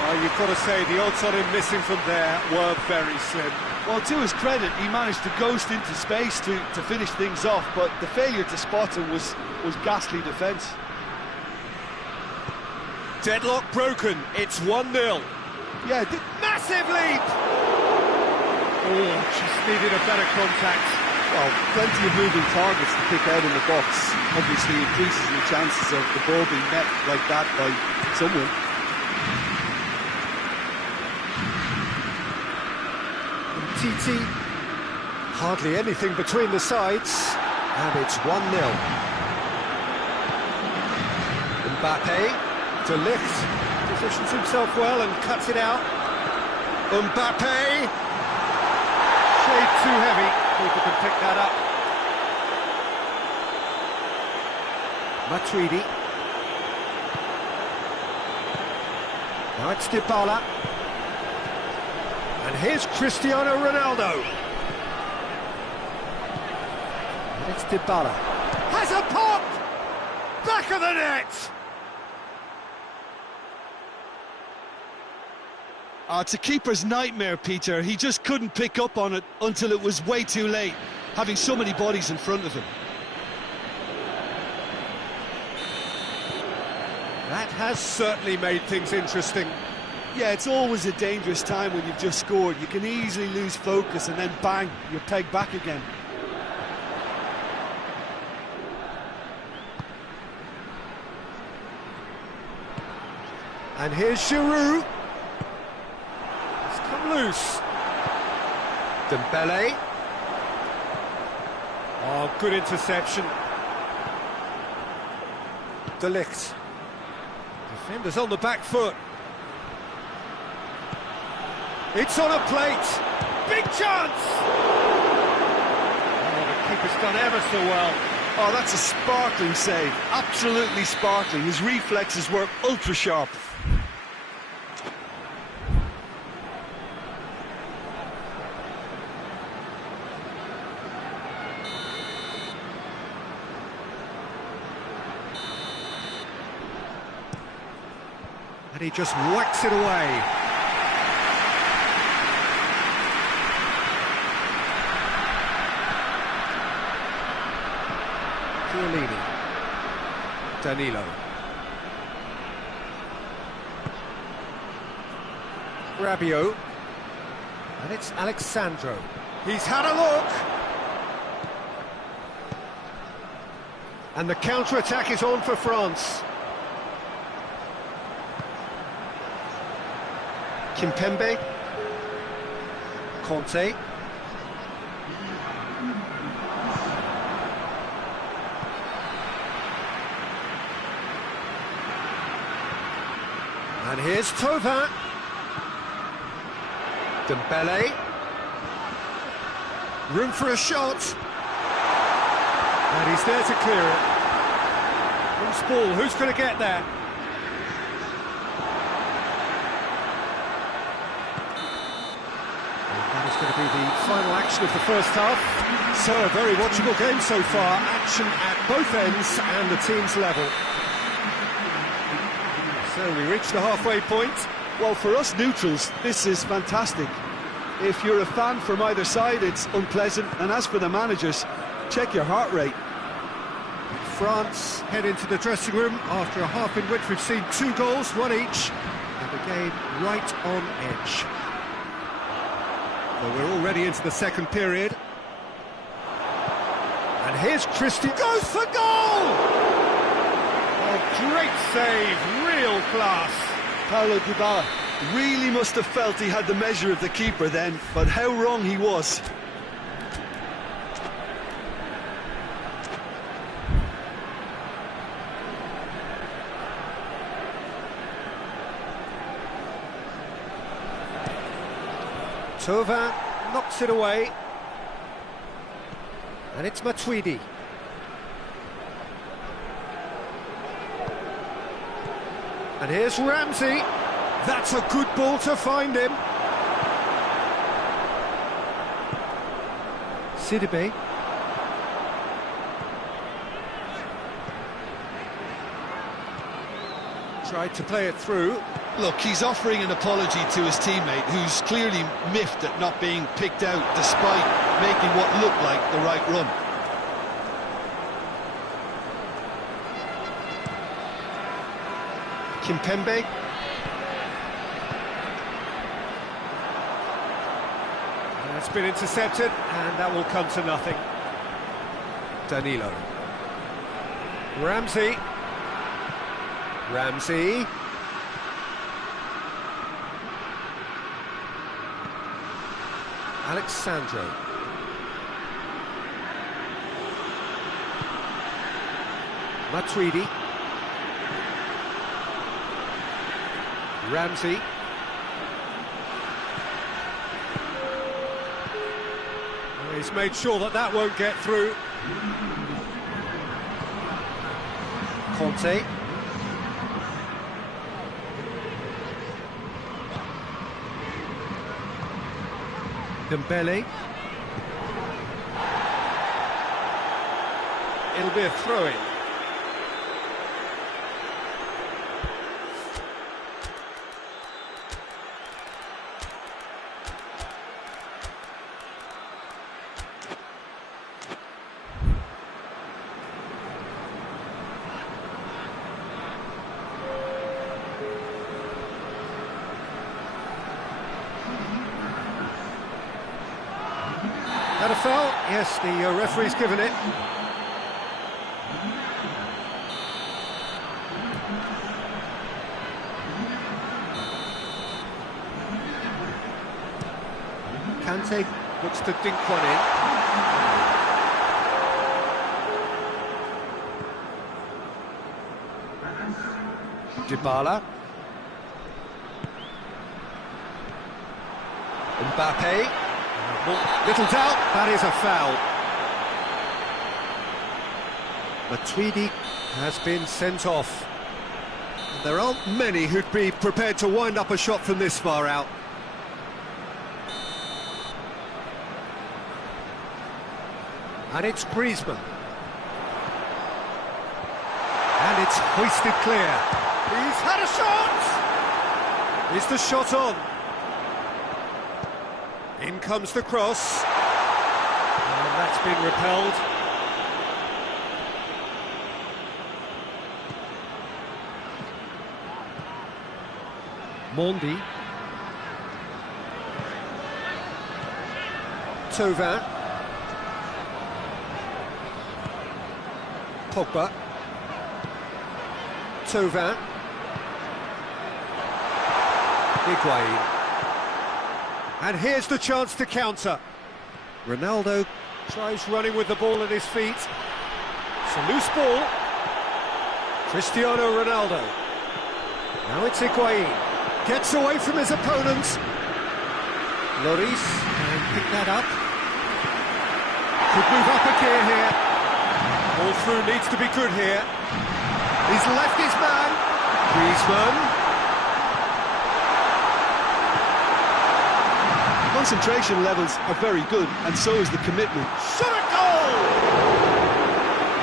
Oh, you've got to say, the odds on him missing from there were very slim. Well, to his credit, he managed to ghost into space to finish things off, but the failure to spot him was ghastly defence. Deadlock broken, it's 1-0. Yeah, massive leap! Oh, just needed a better contact. Well, plenty of moving targets to pick out in the box. Obviously increases the chances of the ball being met like that by someone. TT, hardly anything between the sides, and it's 1-0. Mbappe, de Ligt, positions himself well and cuts it out. Mbappe, shade too heavy, keeper can pick that up. Matuidi. Now it's Dybala. And here's Cristiano Ronaldo. And it's Dybala. Has a pop! back of the net! It's a keeper's nightmare, Peter. He just couldn't pick up on it until it was way too late, having so many bodies in front of him. That has certainly made things interesting. Yeah, it's always a dangerous time when you've just scored. You can easily lose focus and then bang, you're pegged back again. And here's Giroud. It's come loose. Dembele. Oh, good interception. De Ligt. Defenders on the back foot. It's on a plate. Big chance! Oh, the keeper's done ever so well. Oh, that's a sparkling save. Absolutely sparkling. His reflexes were ultra sharp. And he just whacks it away. Chiellini. Danilo. Rabiot. And it's Alexandro. He's had a look. And the counter-attack is on for France. Kimpembe. Conte. And here's Thauvin. Dembele. Room for a shot. And he's there to clear it. Loose ball, who's going to get there? That is going to be the final action of the first half. So, a very watchable game so far. Action at both ends and the team's level. So, we reach the halfway point. Well, for us neutrals, this is fantastic. If you're a fan from either side, it's unpleasant. And as for the managers, check your heart rate. France head into the dressing room after a half in which we've seen 2 goals, 1 each, and the game right on edge. Well, we're already into the second period. And here's Christian, goes for goal! Oh, great save, real class. Paulo Dybala really must have felt he had the measure of the keeper then, but how wrong he was. Thauvin knocks it away. And it's Matuidi. And here's Ramsey. That's a good ball to find him. Sidibe. Tried to play it through. Look, he's offering an apology to his teammate, who's clearly miffed at not being picked out despite making what looked like the right run. Kimpembe. It's been intercepted, and that will come to nothing. Danilo. Ramsey. Ramsey. Alexandro. Matuidi. Ramsey. He's made sure that that won't get through. Conte. Dembele. It'll be a throw-in. foul? Yes, the referee's given it. Kante looks to dink one in. Dybala. Mbappe. Little doubt, that is a foul. Matuidi has been sent off. There aren't many who'd be prepared to wind up a shot from this far out. And it's Griezmann. And it's hoisted clear. He's had a shot! Is the shot on? In comes the cross. And that's been repelled. Mondi. Thauvin. Pogba. Thauvin. Higuain. And here's the chance to counter. Ronaldo tries running with the ball at his feet. It's a loose ball. Cristiano Ronaldo. Now it's Higuain. Gets away from his opponent. Lloris can pick that up. Could move up a gear here. All through needs to be good here. He's left his man. Griezmann. Concentration levels are very good, and so is the commitment. Shot a goal!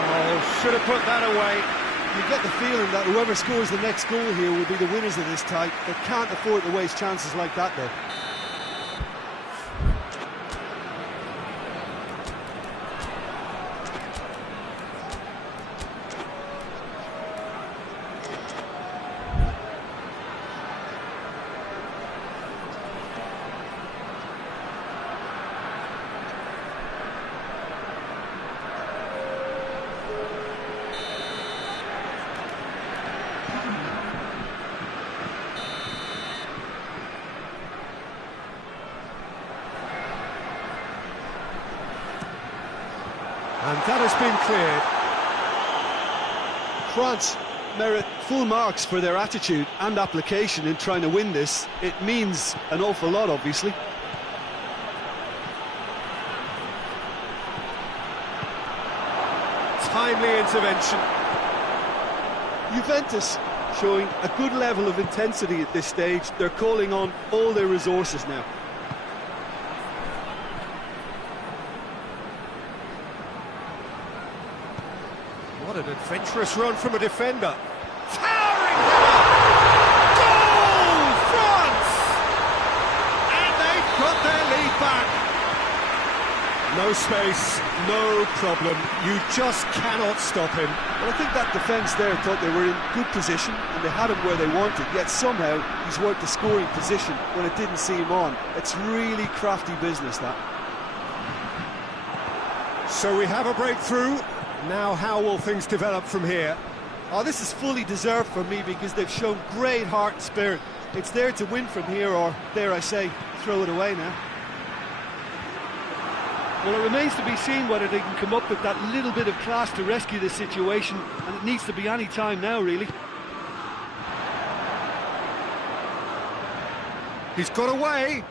Oh, should have put that away. You get the feeling that whoever scores the next goal here will be the winners of this tie. They can't afford to waste chances like that, though. And that has been cleared. France merit full marks for their attitude and application in trying to win this. It means an awful lot, obviously. Timely intervention. Juventus showing a good level of intensity at this stage. They're calling on all their resources now. What an adventurous run from a defender. Towering header! Goal! France! And they've got their lead back. No space, no problem. You just cannot stop him. Well, I think that defence there thought they were in good position and they had him where they wanted, yet somehow he's worked the scoring position when it didn't see him on. It's really crafty business, that. So we have a breakthrough. Now how will things develop from here? Oh, this is fully deserved for me because they've shown great heart and spirit. It's there to win from here, or, dare I say, throw it away now. Well, it remains to be seen whether they can come up with that little bit of class to rescue the situation, and it needs to be any time now, really. He's got away.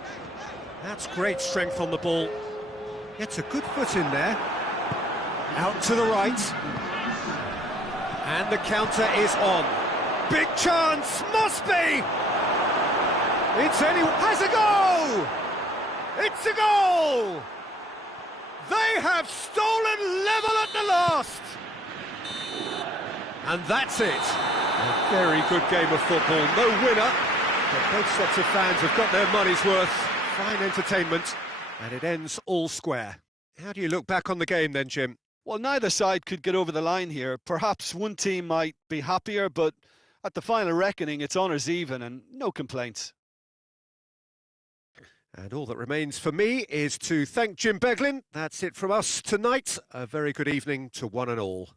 That's great strength on the ball. Gets a good foot in there. Out to the right. And the counter is on. Big chance, must be! It's has a goal! It's a goal! They have stolen level at the last! And that's it. A very good game of football. No winner, but both sets of fans have got their money's worth. Fine entertainment, and it ends all square. How do you look back on the game then, Jim? Well, neither side could get over the line here. Perhaps one team might be happier, but at the final reckoning, it's honours even and no complaints. And all that remains for me is to thank Jim Beglin. That's it from us tonight. A very good evening to one and all.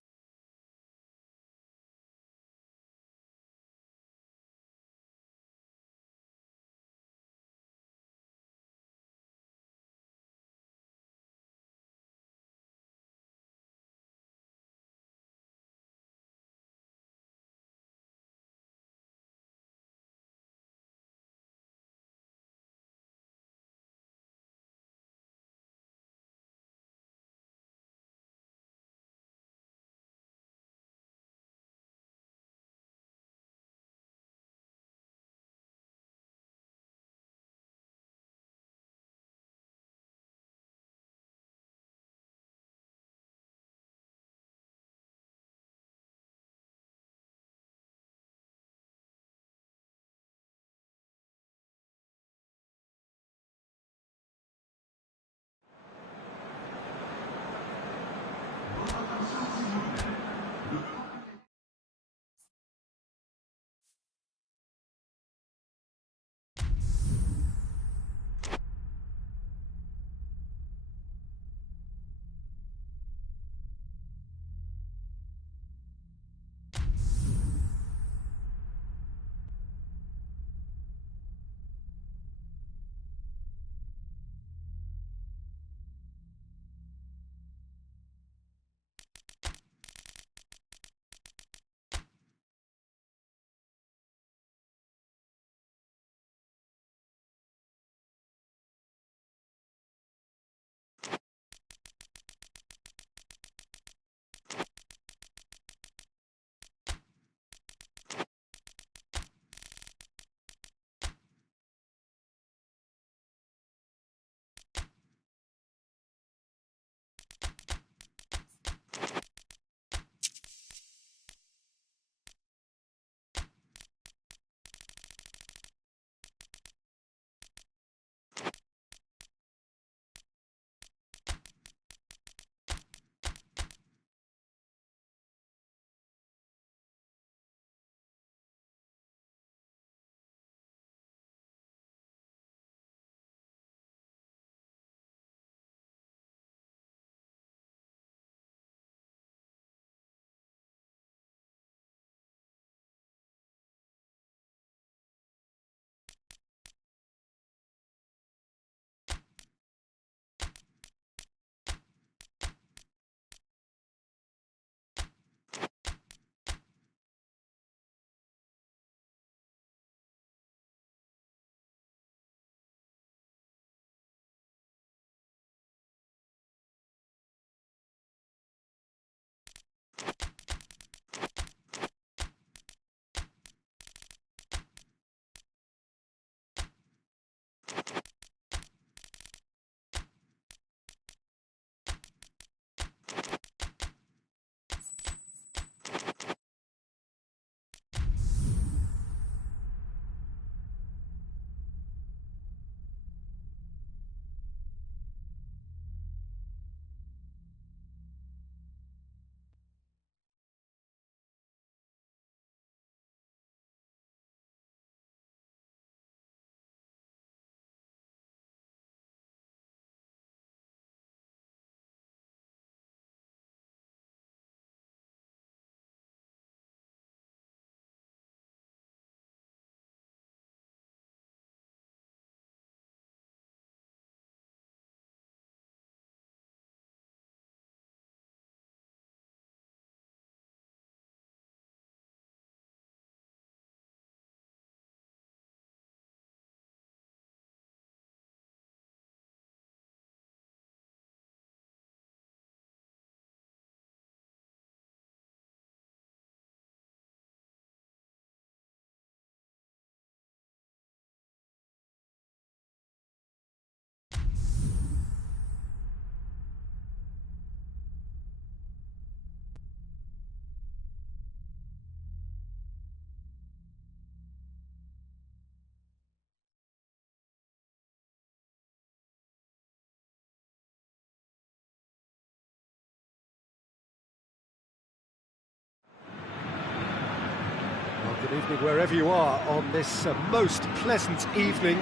Well, good evening wherever you are on this most pleasant evening.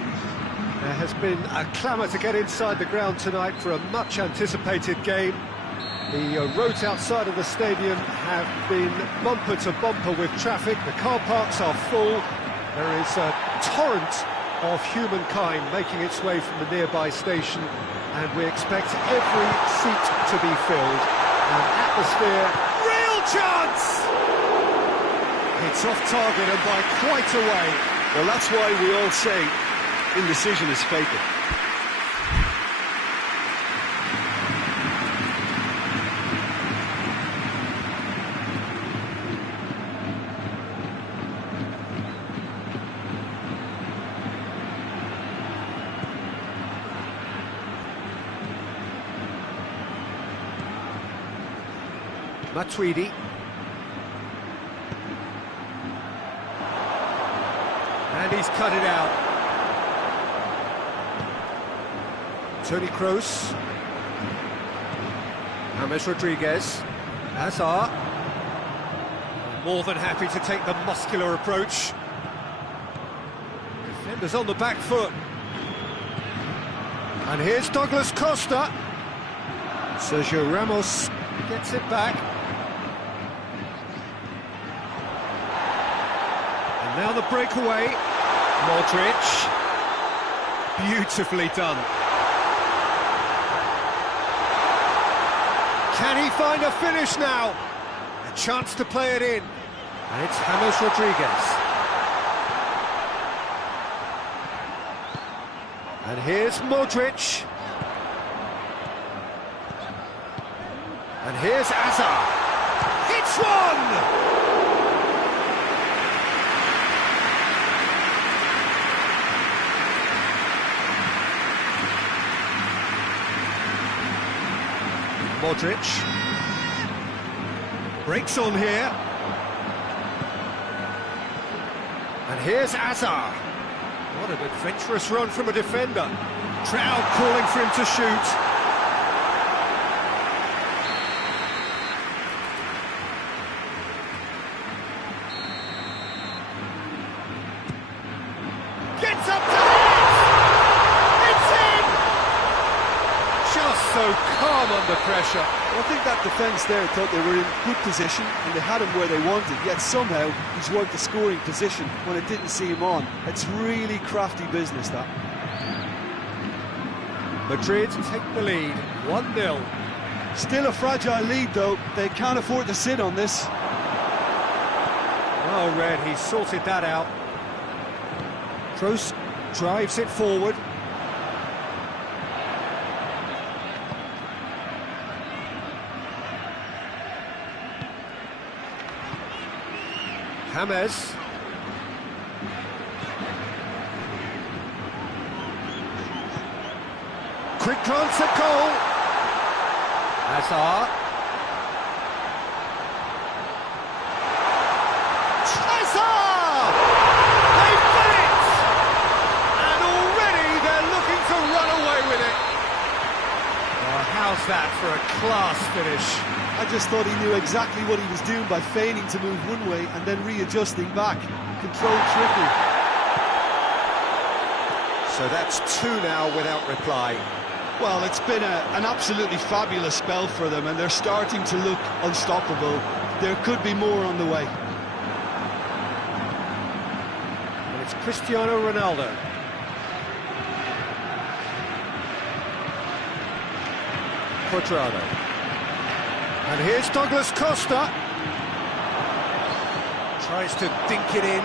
There has been a clamour to get inside the ground tonight for a much-anticipated game. The roads outside of the stadium have been bumper to bumper with traffic. The car parks are full. There is a torrent of humankind making its way from the nearby station, and we expect every seat to be filled. An atmosphere, real chance! It's off target and by quite a way. Well, that's why we all say indecision is fatal. Matuidi. And he's cut it out. Toni Kroos. James Rodriguez. Hazard. More than happy to take the muscular approach. Defenders on the back foot. And here's Douglas Costa. Sergio Ramos gets it back. And now the breakaway. Modric. Beautifully done. Can he find a finish now? A chance to play it in. And it's James Rodriguez. And here's Modric. And here's Hazard. It's one! Modric breaks on here, and here's Hazard. What an adventurous run from a defender. Crowd calling for him to shoot. Gets up to hit! It's in! Just so calm under pressure. I think that defence there thought they were in good position and they had him where they wanted, yet somehow he's worked the scoring position when it didn't see him on. It's really crafty business, that. Madrid take the lead, 1-0. Still a fragile lead though, they can't afford to sit on this. Oh, Red, he sorted that out. Kroos drives it forward. James. Quick glance at goal. Hazard. Hazard! They've done it! And already they're looking to run away with it. Oh, how's that for a class finish? I just thought he knew exactly what he was doing by feigning to move one way and then readjusting back. Controlled trickery. So that's two now without reply. Well, it's been an absolutely fabulous spell for them, and they're starting to look unstoppable. There could be more on the way. And it's Cristiano Ronaldo. Quadrado. And here's Douglas Costa. Tries to dink it in.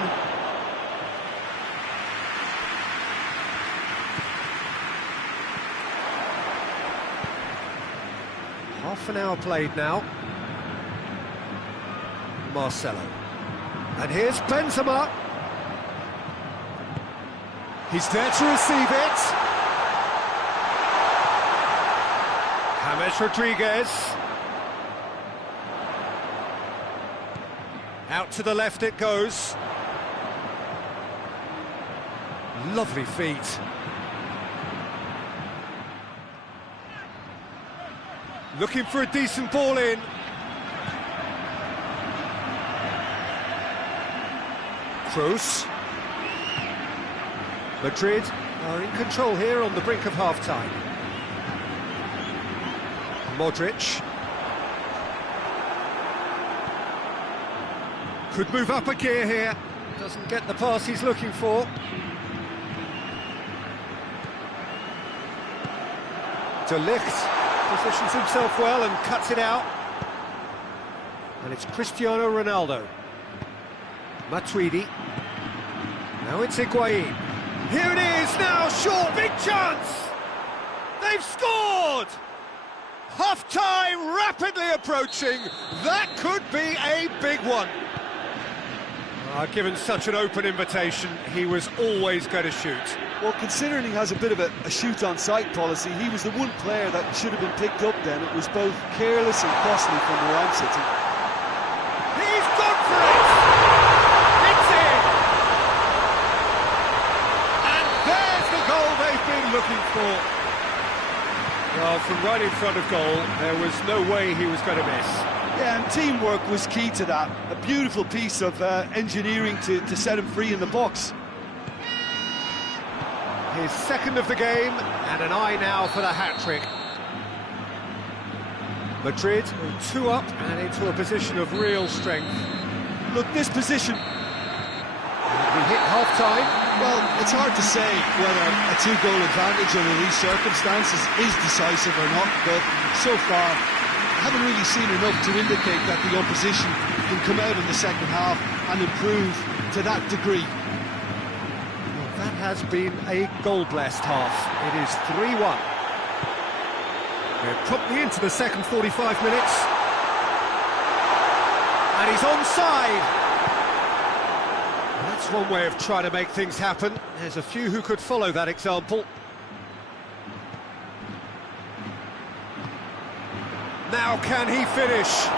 Half an hour played now. Marcelo. And here's Benzema. He's there to receive it. James Rodriguez. Out to the left it goes. Lovely feet. Looking for a decent ball in. Kroos. Madrid are in control here on the brink of half-time. Modric. Could move up a gear here. Doesn't get the pass he's looking for. De Ligt positions himself well and cuts it out. And it's Cristiano Ronaldo. Matuidi. Now it's Higuain. Here it is, now short, big chance! They've scored! Half-time rapidly approaching. That could be a big one. Given such an open invitation, he was always going to shoot. Well, considering he has a bit of a shoot-on-sight policy, he was the one player that should have been picked up then. It was both careless and costly from where I'm sitting. He's gone for it! It's in! And there's the goal they've been looking for. Well, from right in front of goal, there was no way he was going to miss. Yeah, and teamwork was key to that. A beautiful piece of engineering to set him free in the box. His second of the game, and an eye now for the hat-trick. Madrid 2 up and into a position of real strength. Look, this position... We hit half-time. Well, it's hard to say whether a 2-goal advantage under these circumstances is decisive or not, but so far, I haven't really seen enough to indicate that the opposition can come out in the second half and improve to that degree. Well, that has been a goal-blessed half. It is 3-1. We're promptly into the second 45 minutes. And he's onside. That's one way of trying to make things happen. There's a few who could follow that example. Now can he finish?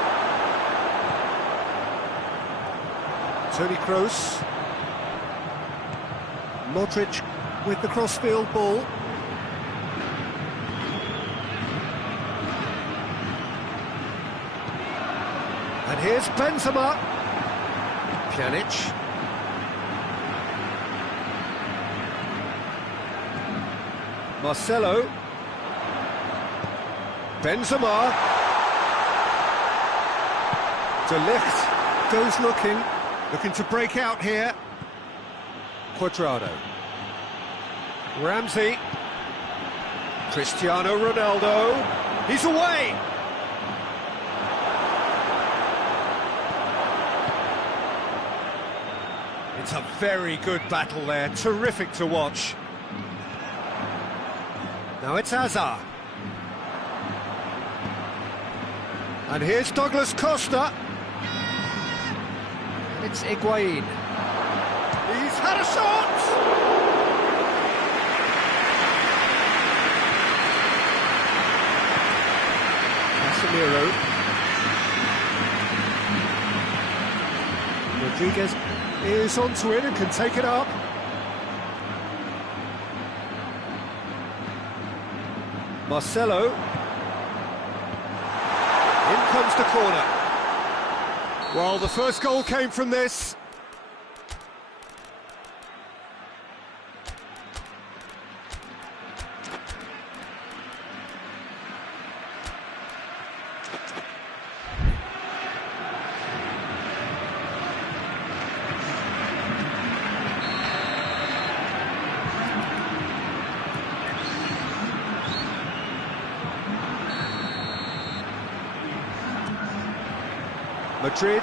Toni Kroos. Modric with the crossfield ball. And here's Benzema. Pjanic. Marcelo. Benzema. De Ligt goes looking to break out here. Cuadrado. Ramsey. Cristiano Ronaldo. He's away. It's a very good battle there, terrific to watch. Now it's Hazard. And here's Douglas Costa. And it's Higuain. He's had a shot! Casemiro. Rodriguez is onto it and can take it up. Marcelo. In comes the corner. Well, the first goal came from this. Madrid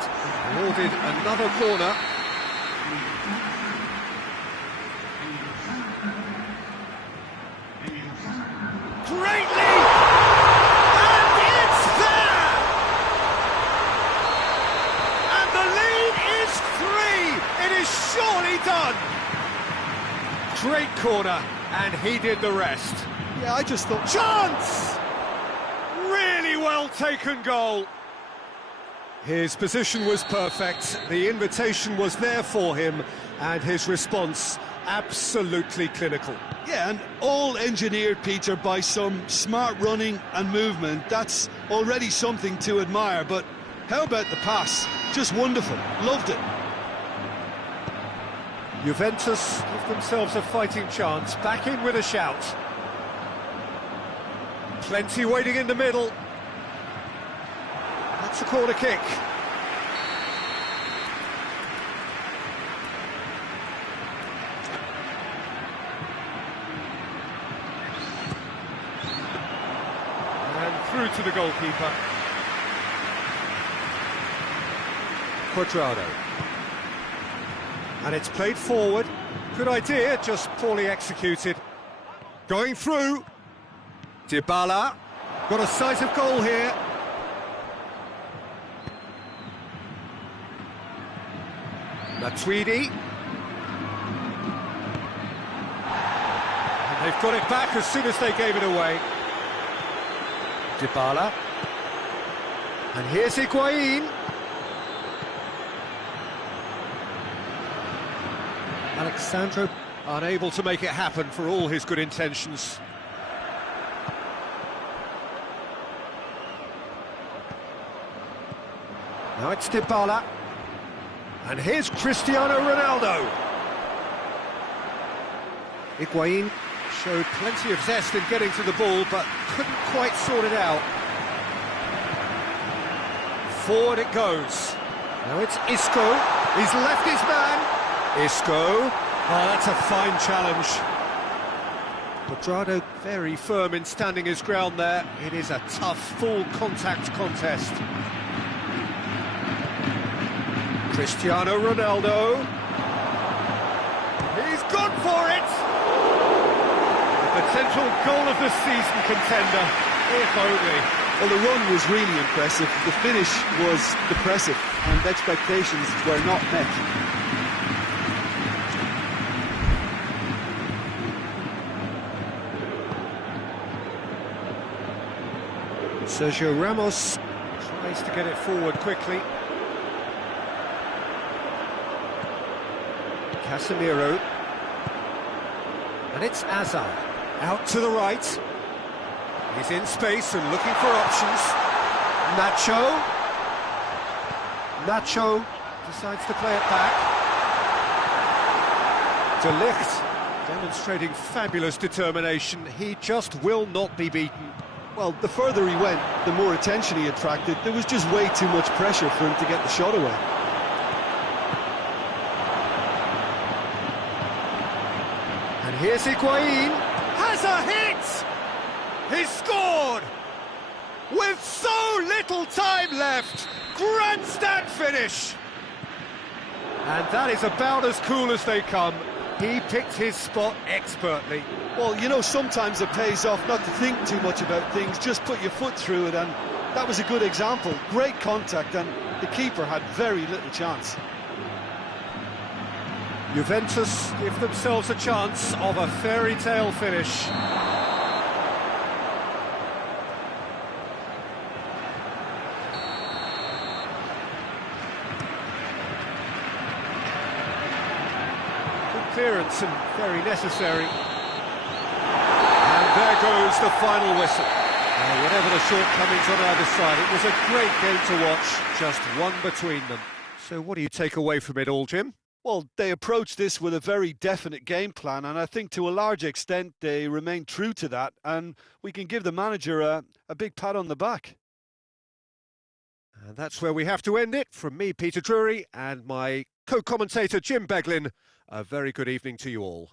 awarded another corner. Greatly! And it's there! And the lead is 3! It is surely done! Great corner, and he did the rest. Yeah, I just thought... Chance! Really well taken goal. His position was perfect, the invitation was there for him, and his response absolutely clinical. Yeah, and all engineered, Peter, by some smart running and movement. That's already something to admire, but how about the pass? Just wonderful, loved it. Juventus give themselves a fighting chance, back in with a shout. Plenty waiting in the middle. That's a corner kick. And through to the goalkeeper. Quadrado. And it's played forward. Good idea, just poorly executed. Going through. Dybala. Got a sight of goal here. Matuidi. And they've got it back as soon as they gave it away. Dybala. And here's Higuain. Alexandro unable to make it happen for all his good intentions. Now it's Dybala. And here's Cristiano Ronaldo. Higuain showed plenty of zest in getting to the ball, but couldn't quite sort it out. Forward it goes. Now it's Isco. He's left his man. Isco. Oh, that's a fine challenge. Quadrado very firm in standing his ground there. It is a tough, full contact contest. Cristiano Ronaldo. He's gone for it! The potential goal of the season contender, if only. Well, the run was really impressive. The finish was depressive, and expectations were not met. Sergio Ramos tries to get it forward quickly. Casemiro. And it's Azar. Out to the right. He's in space and looking for options. Nacho. Nacho decides to play it back. De Ligt demonstrating fabulous determination. He just will not be beaten. Well, the further he went, the more attention he attracted. There was just way too much pressure for him to get the shot away. And here's Higuain. Has a hit! He's scored! With so little time left! Grandstand finish! And that is about as cool as they come. He picked his spot expertly. Well, you know, sometimes it pays off not to think too much about things, just put your foot through it, and that was a good example. Great contact, and the keeper had very little chance. Juventus give themselves a chance of a fairy tale finish. Clearance and very necessary. And there goes the final whistle. Whatever the shortcomings on either side, it was a great game to watch, just one between them. So what do you take away from it all, Jim? Well, they approached this with a very definite game plan, and I think to a large extent they remained true to that, and we can give the manager a big pat on the back. And that's where we have to end it. From me, Peter Drury, and my co-commentator, Jim Beglin, a very good evening to you all.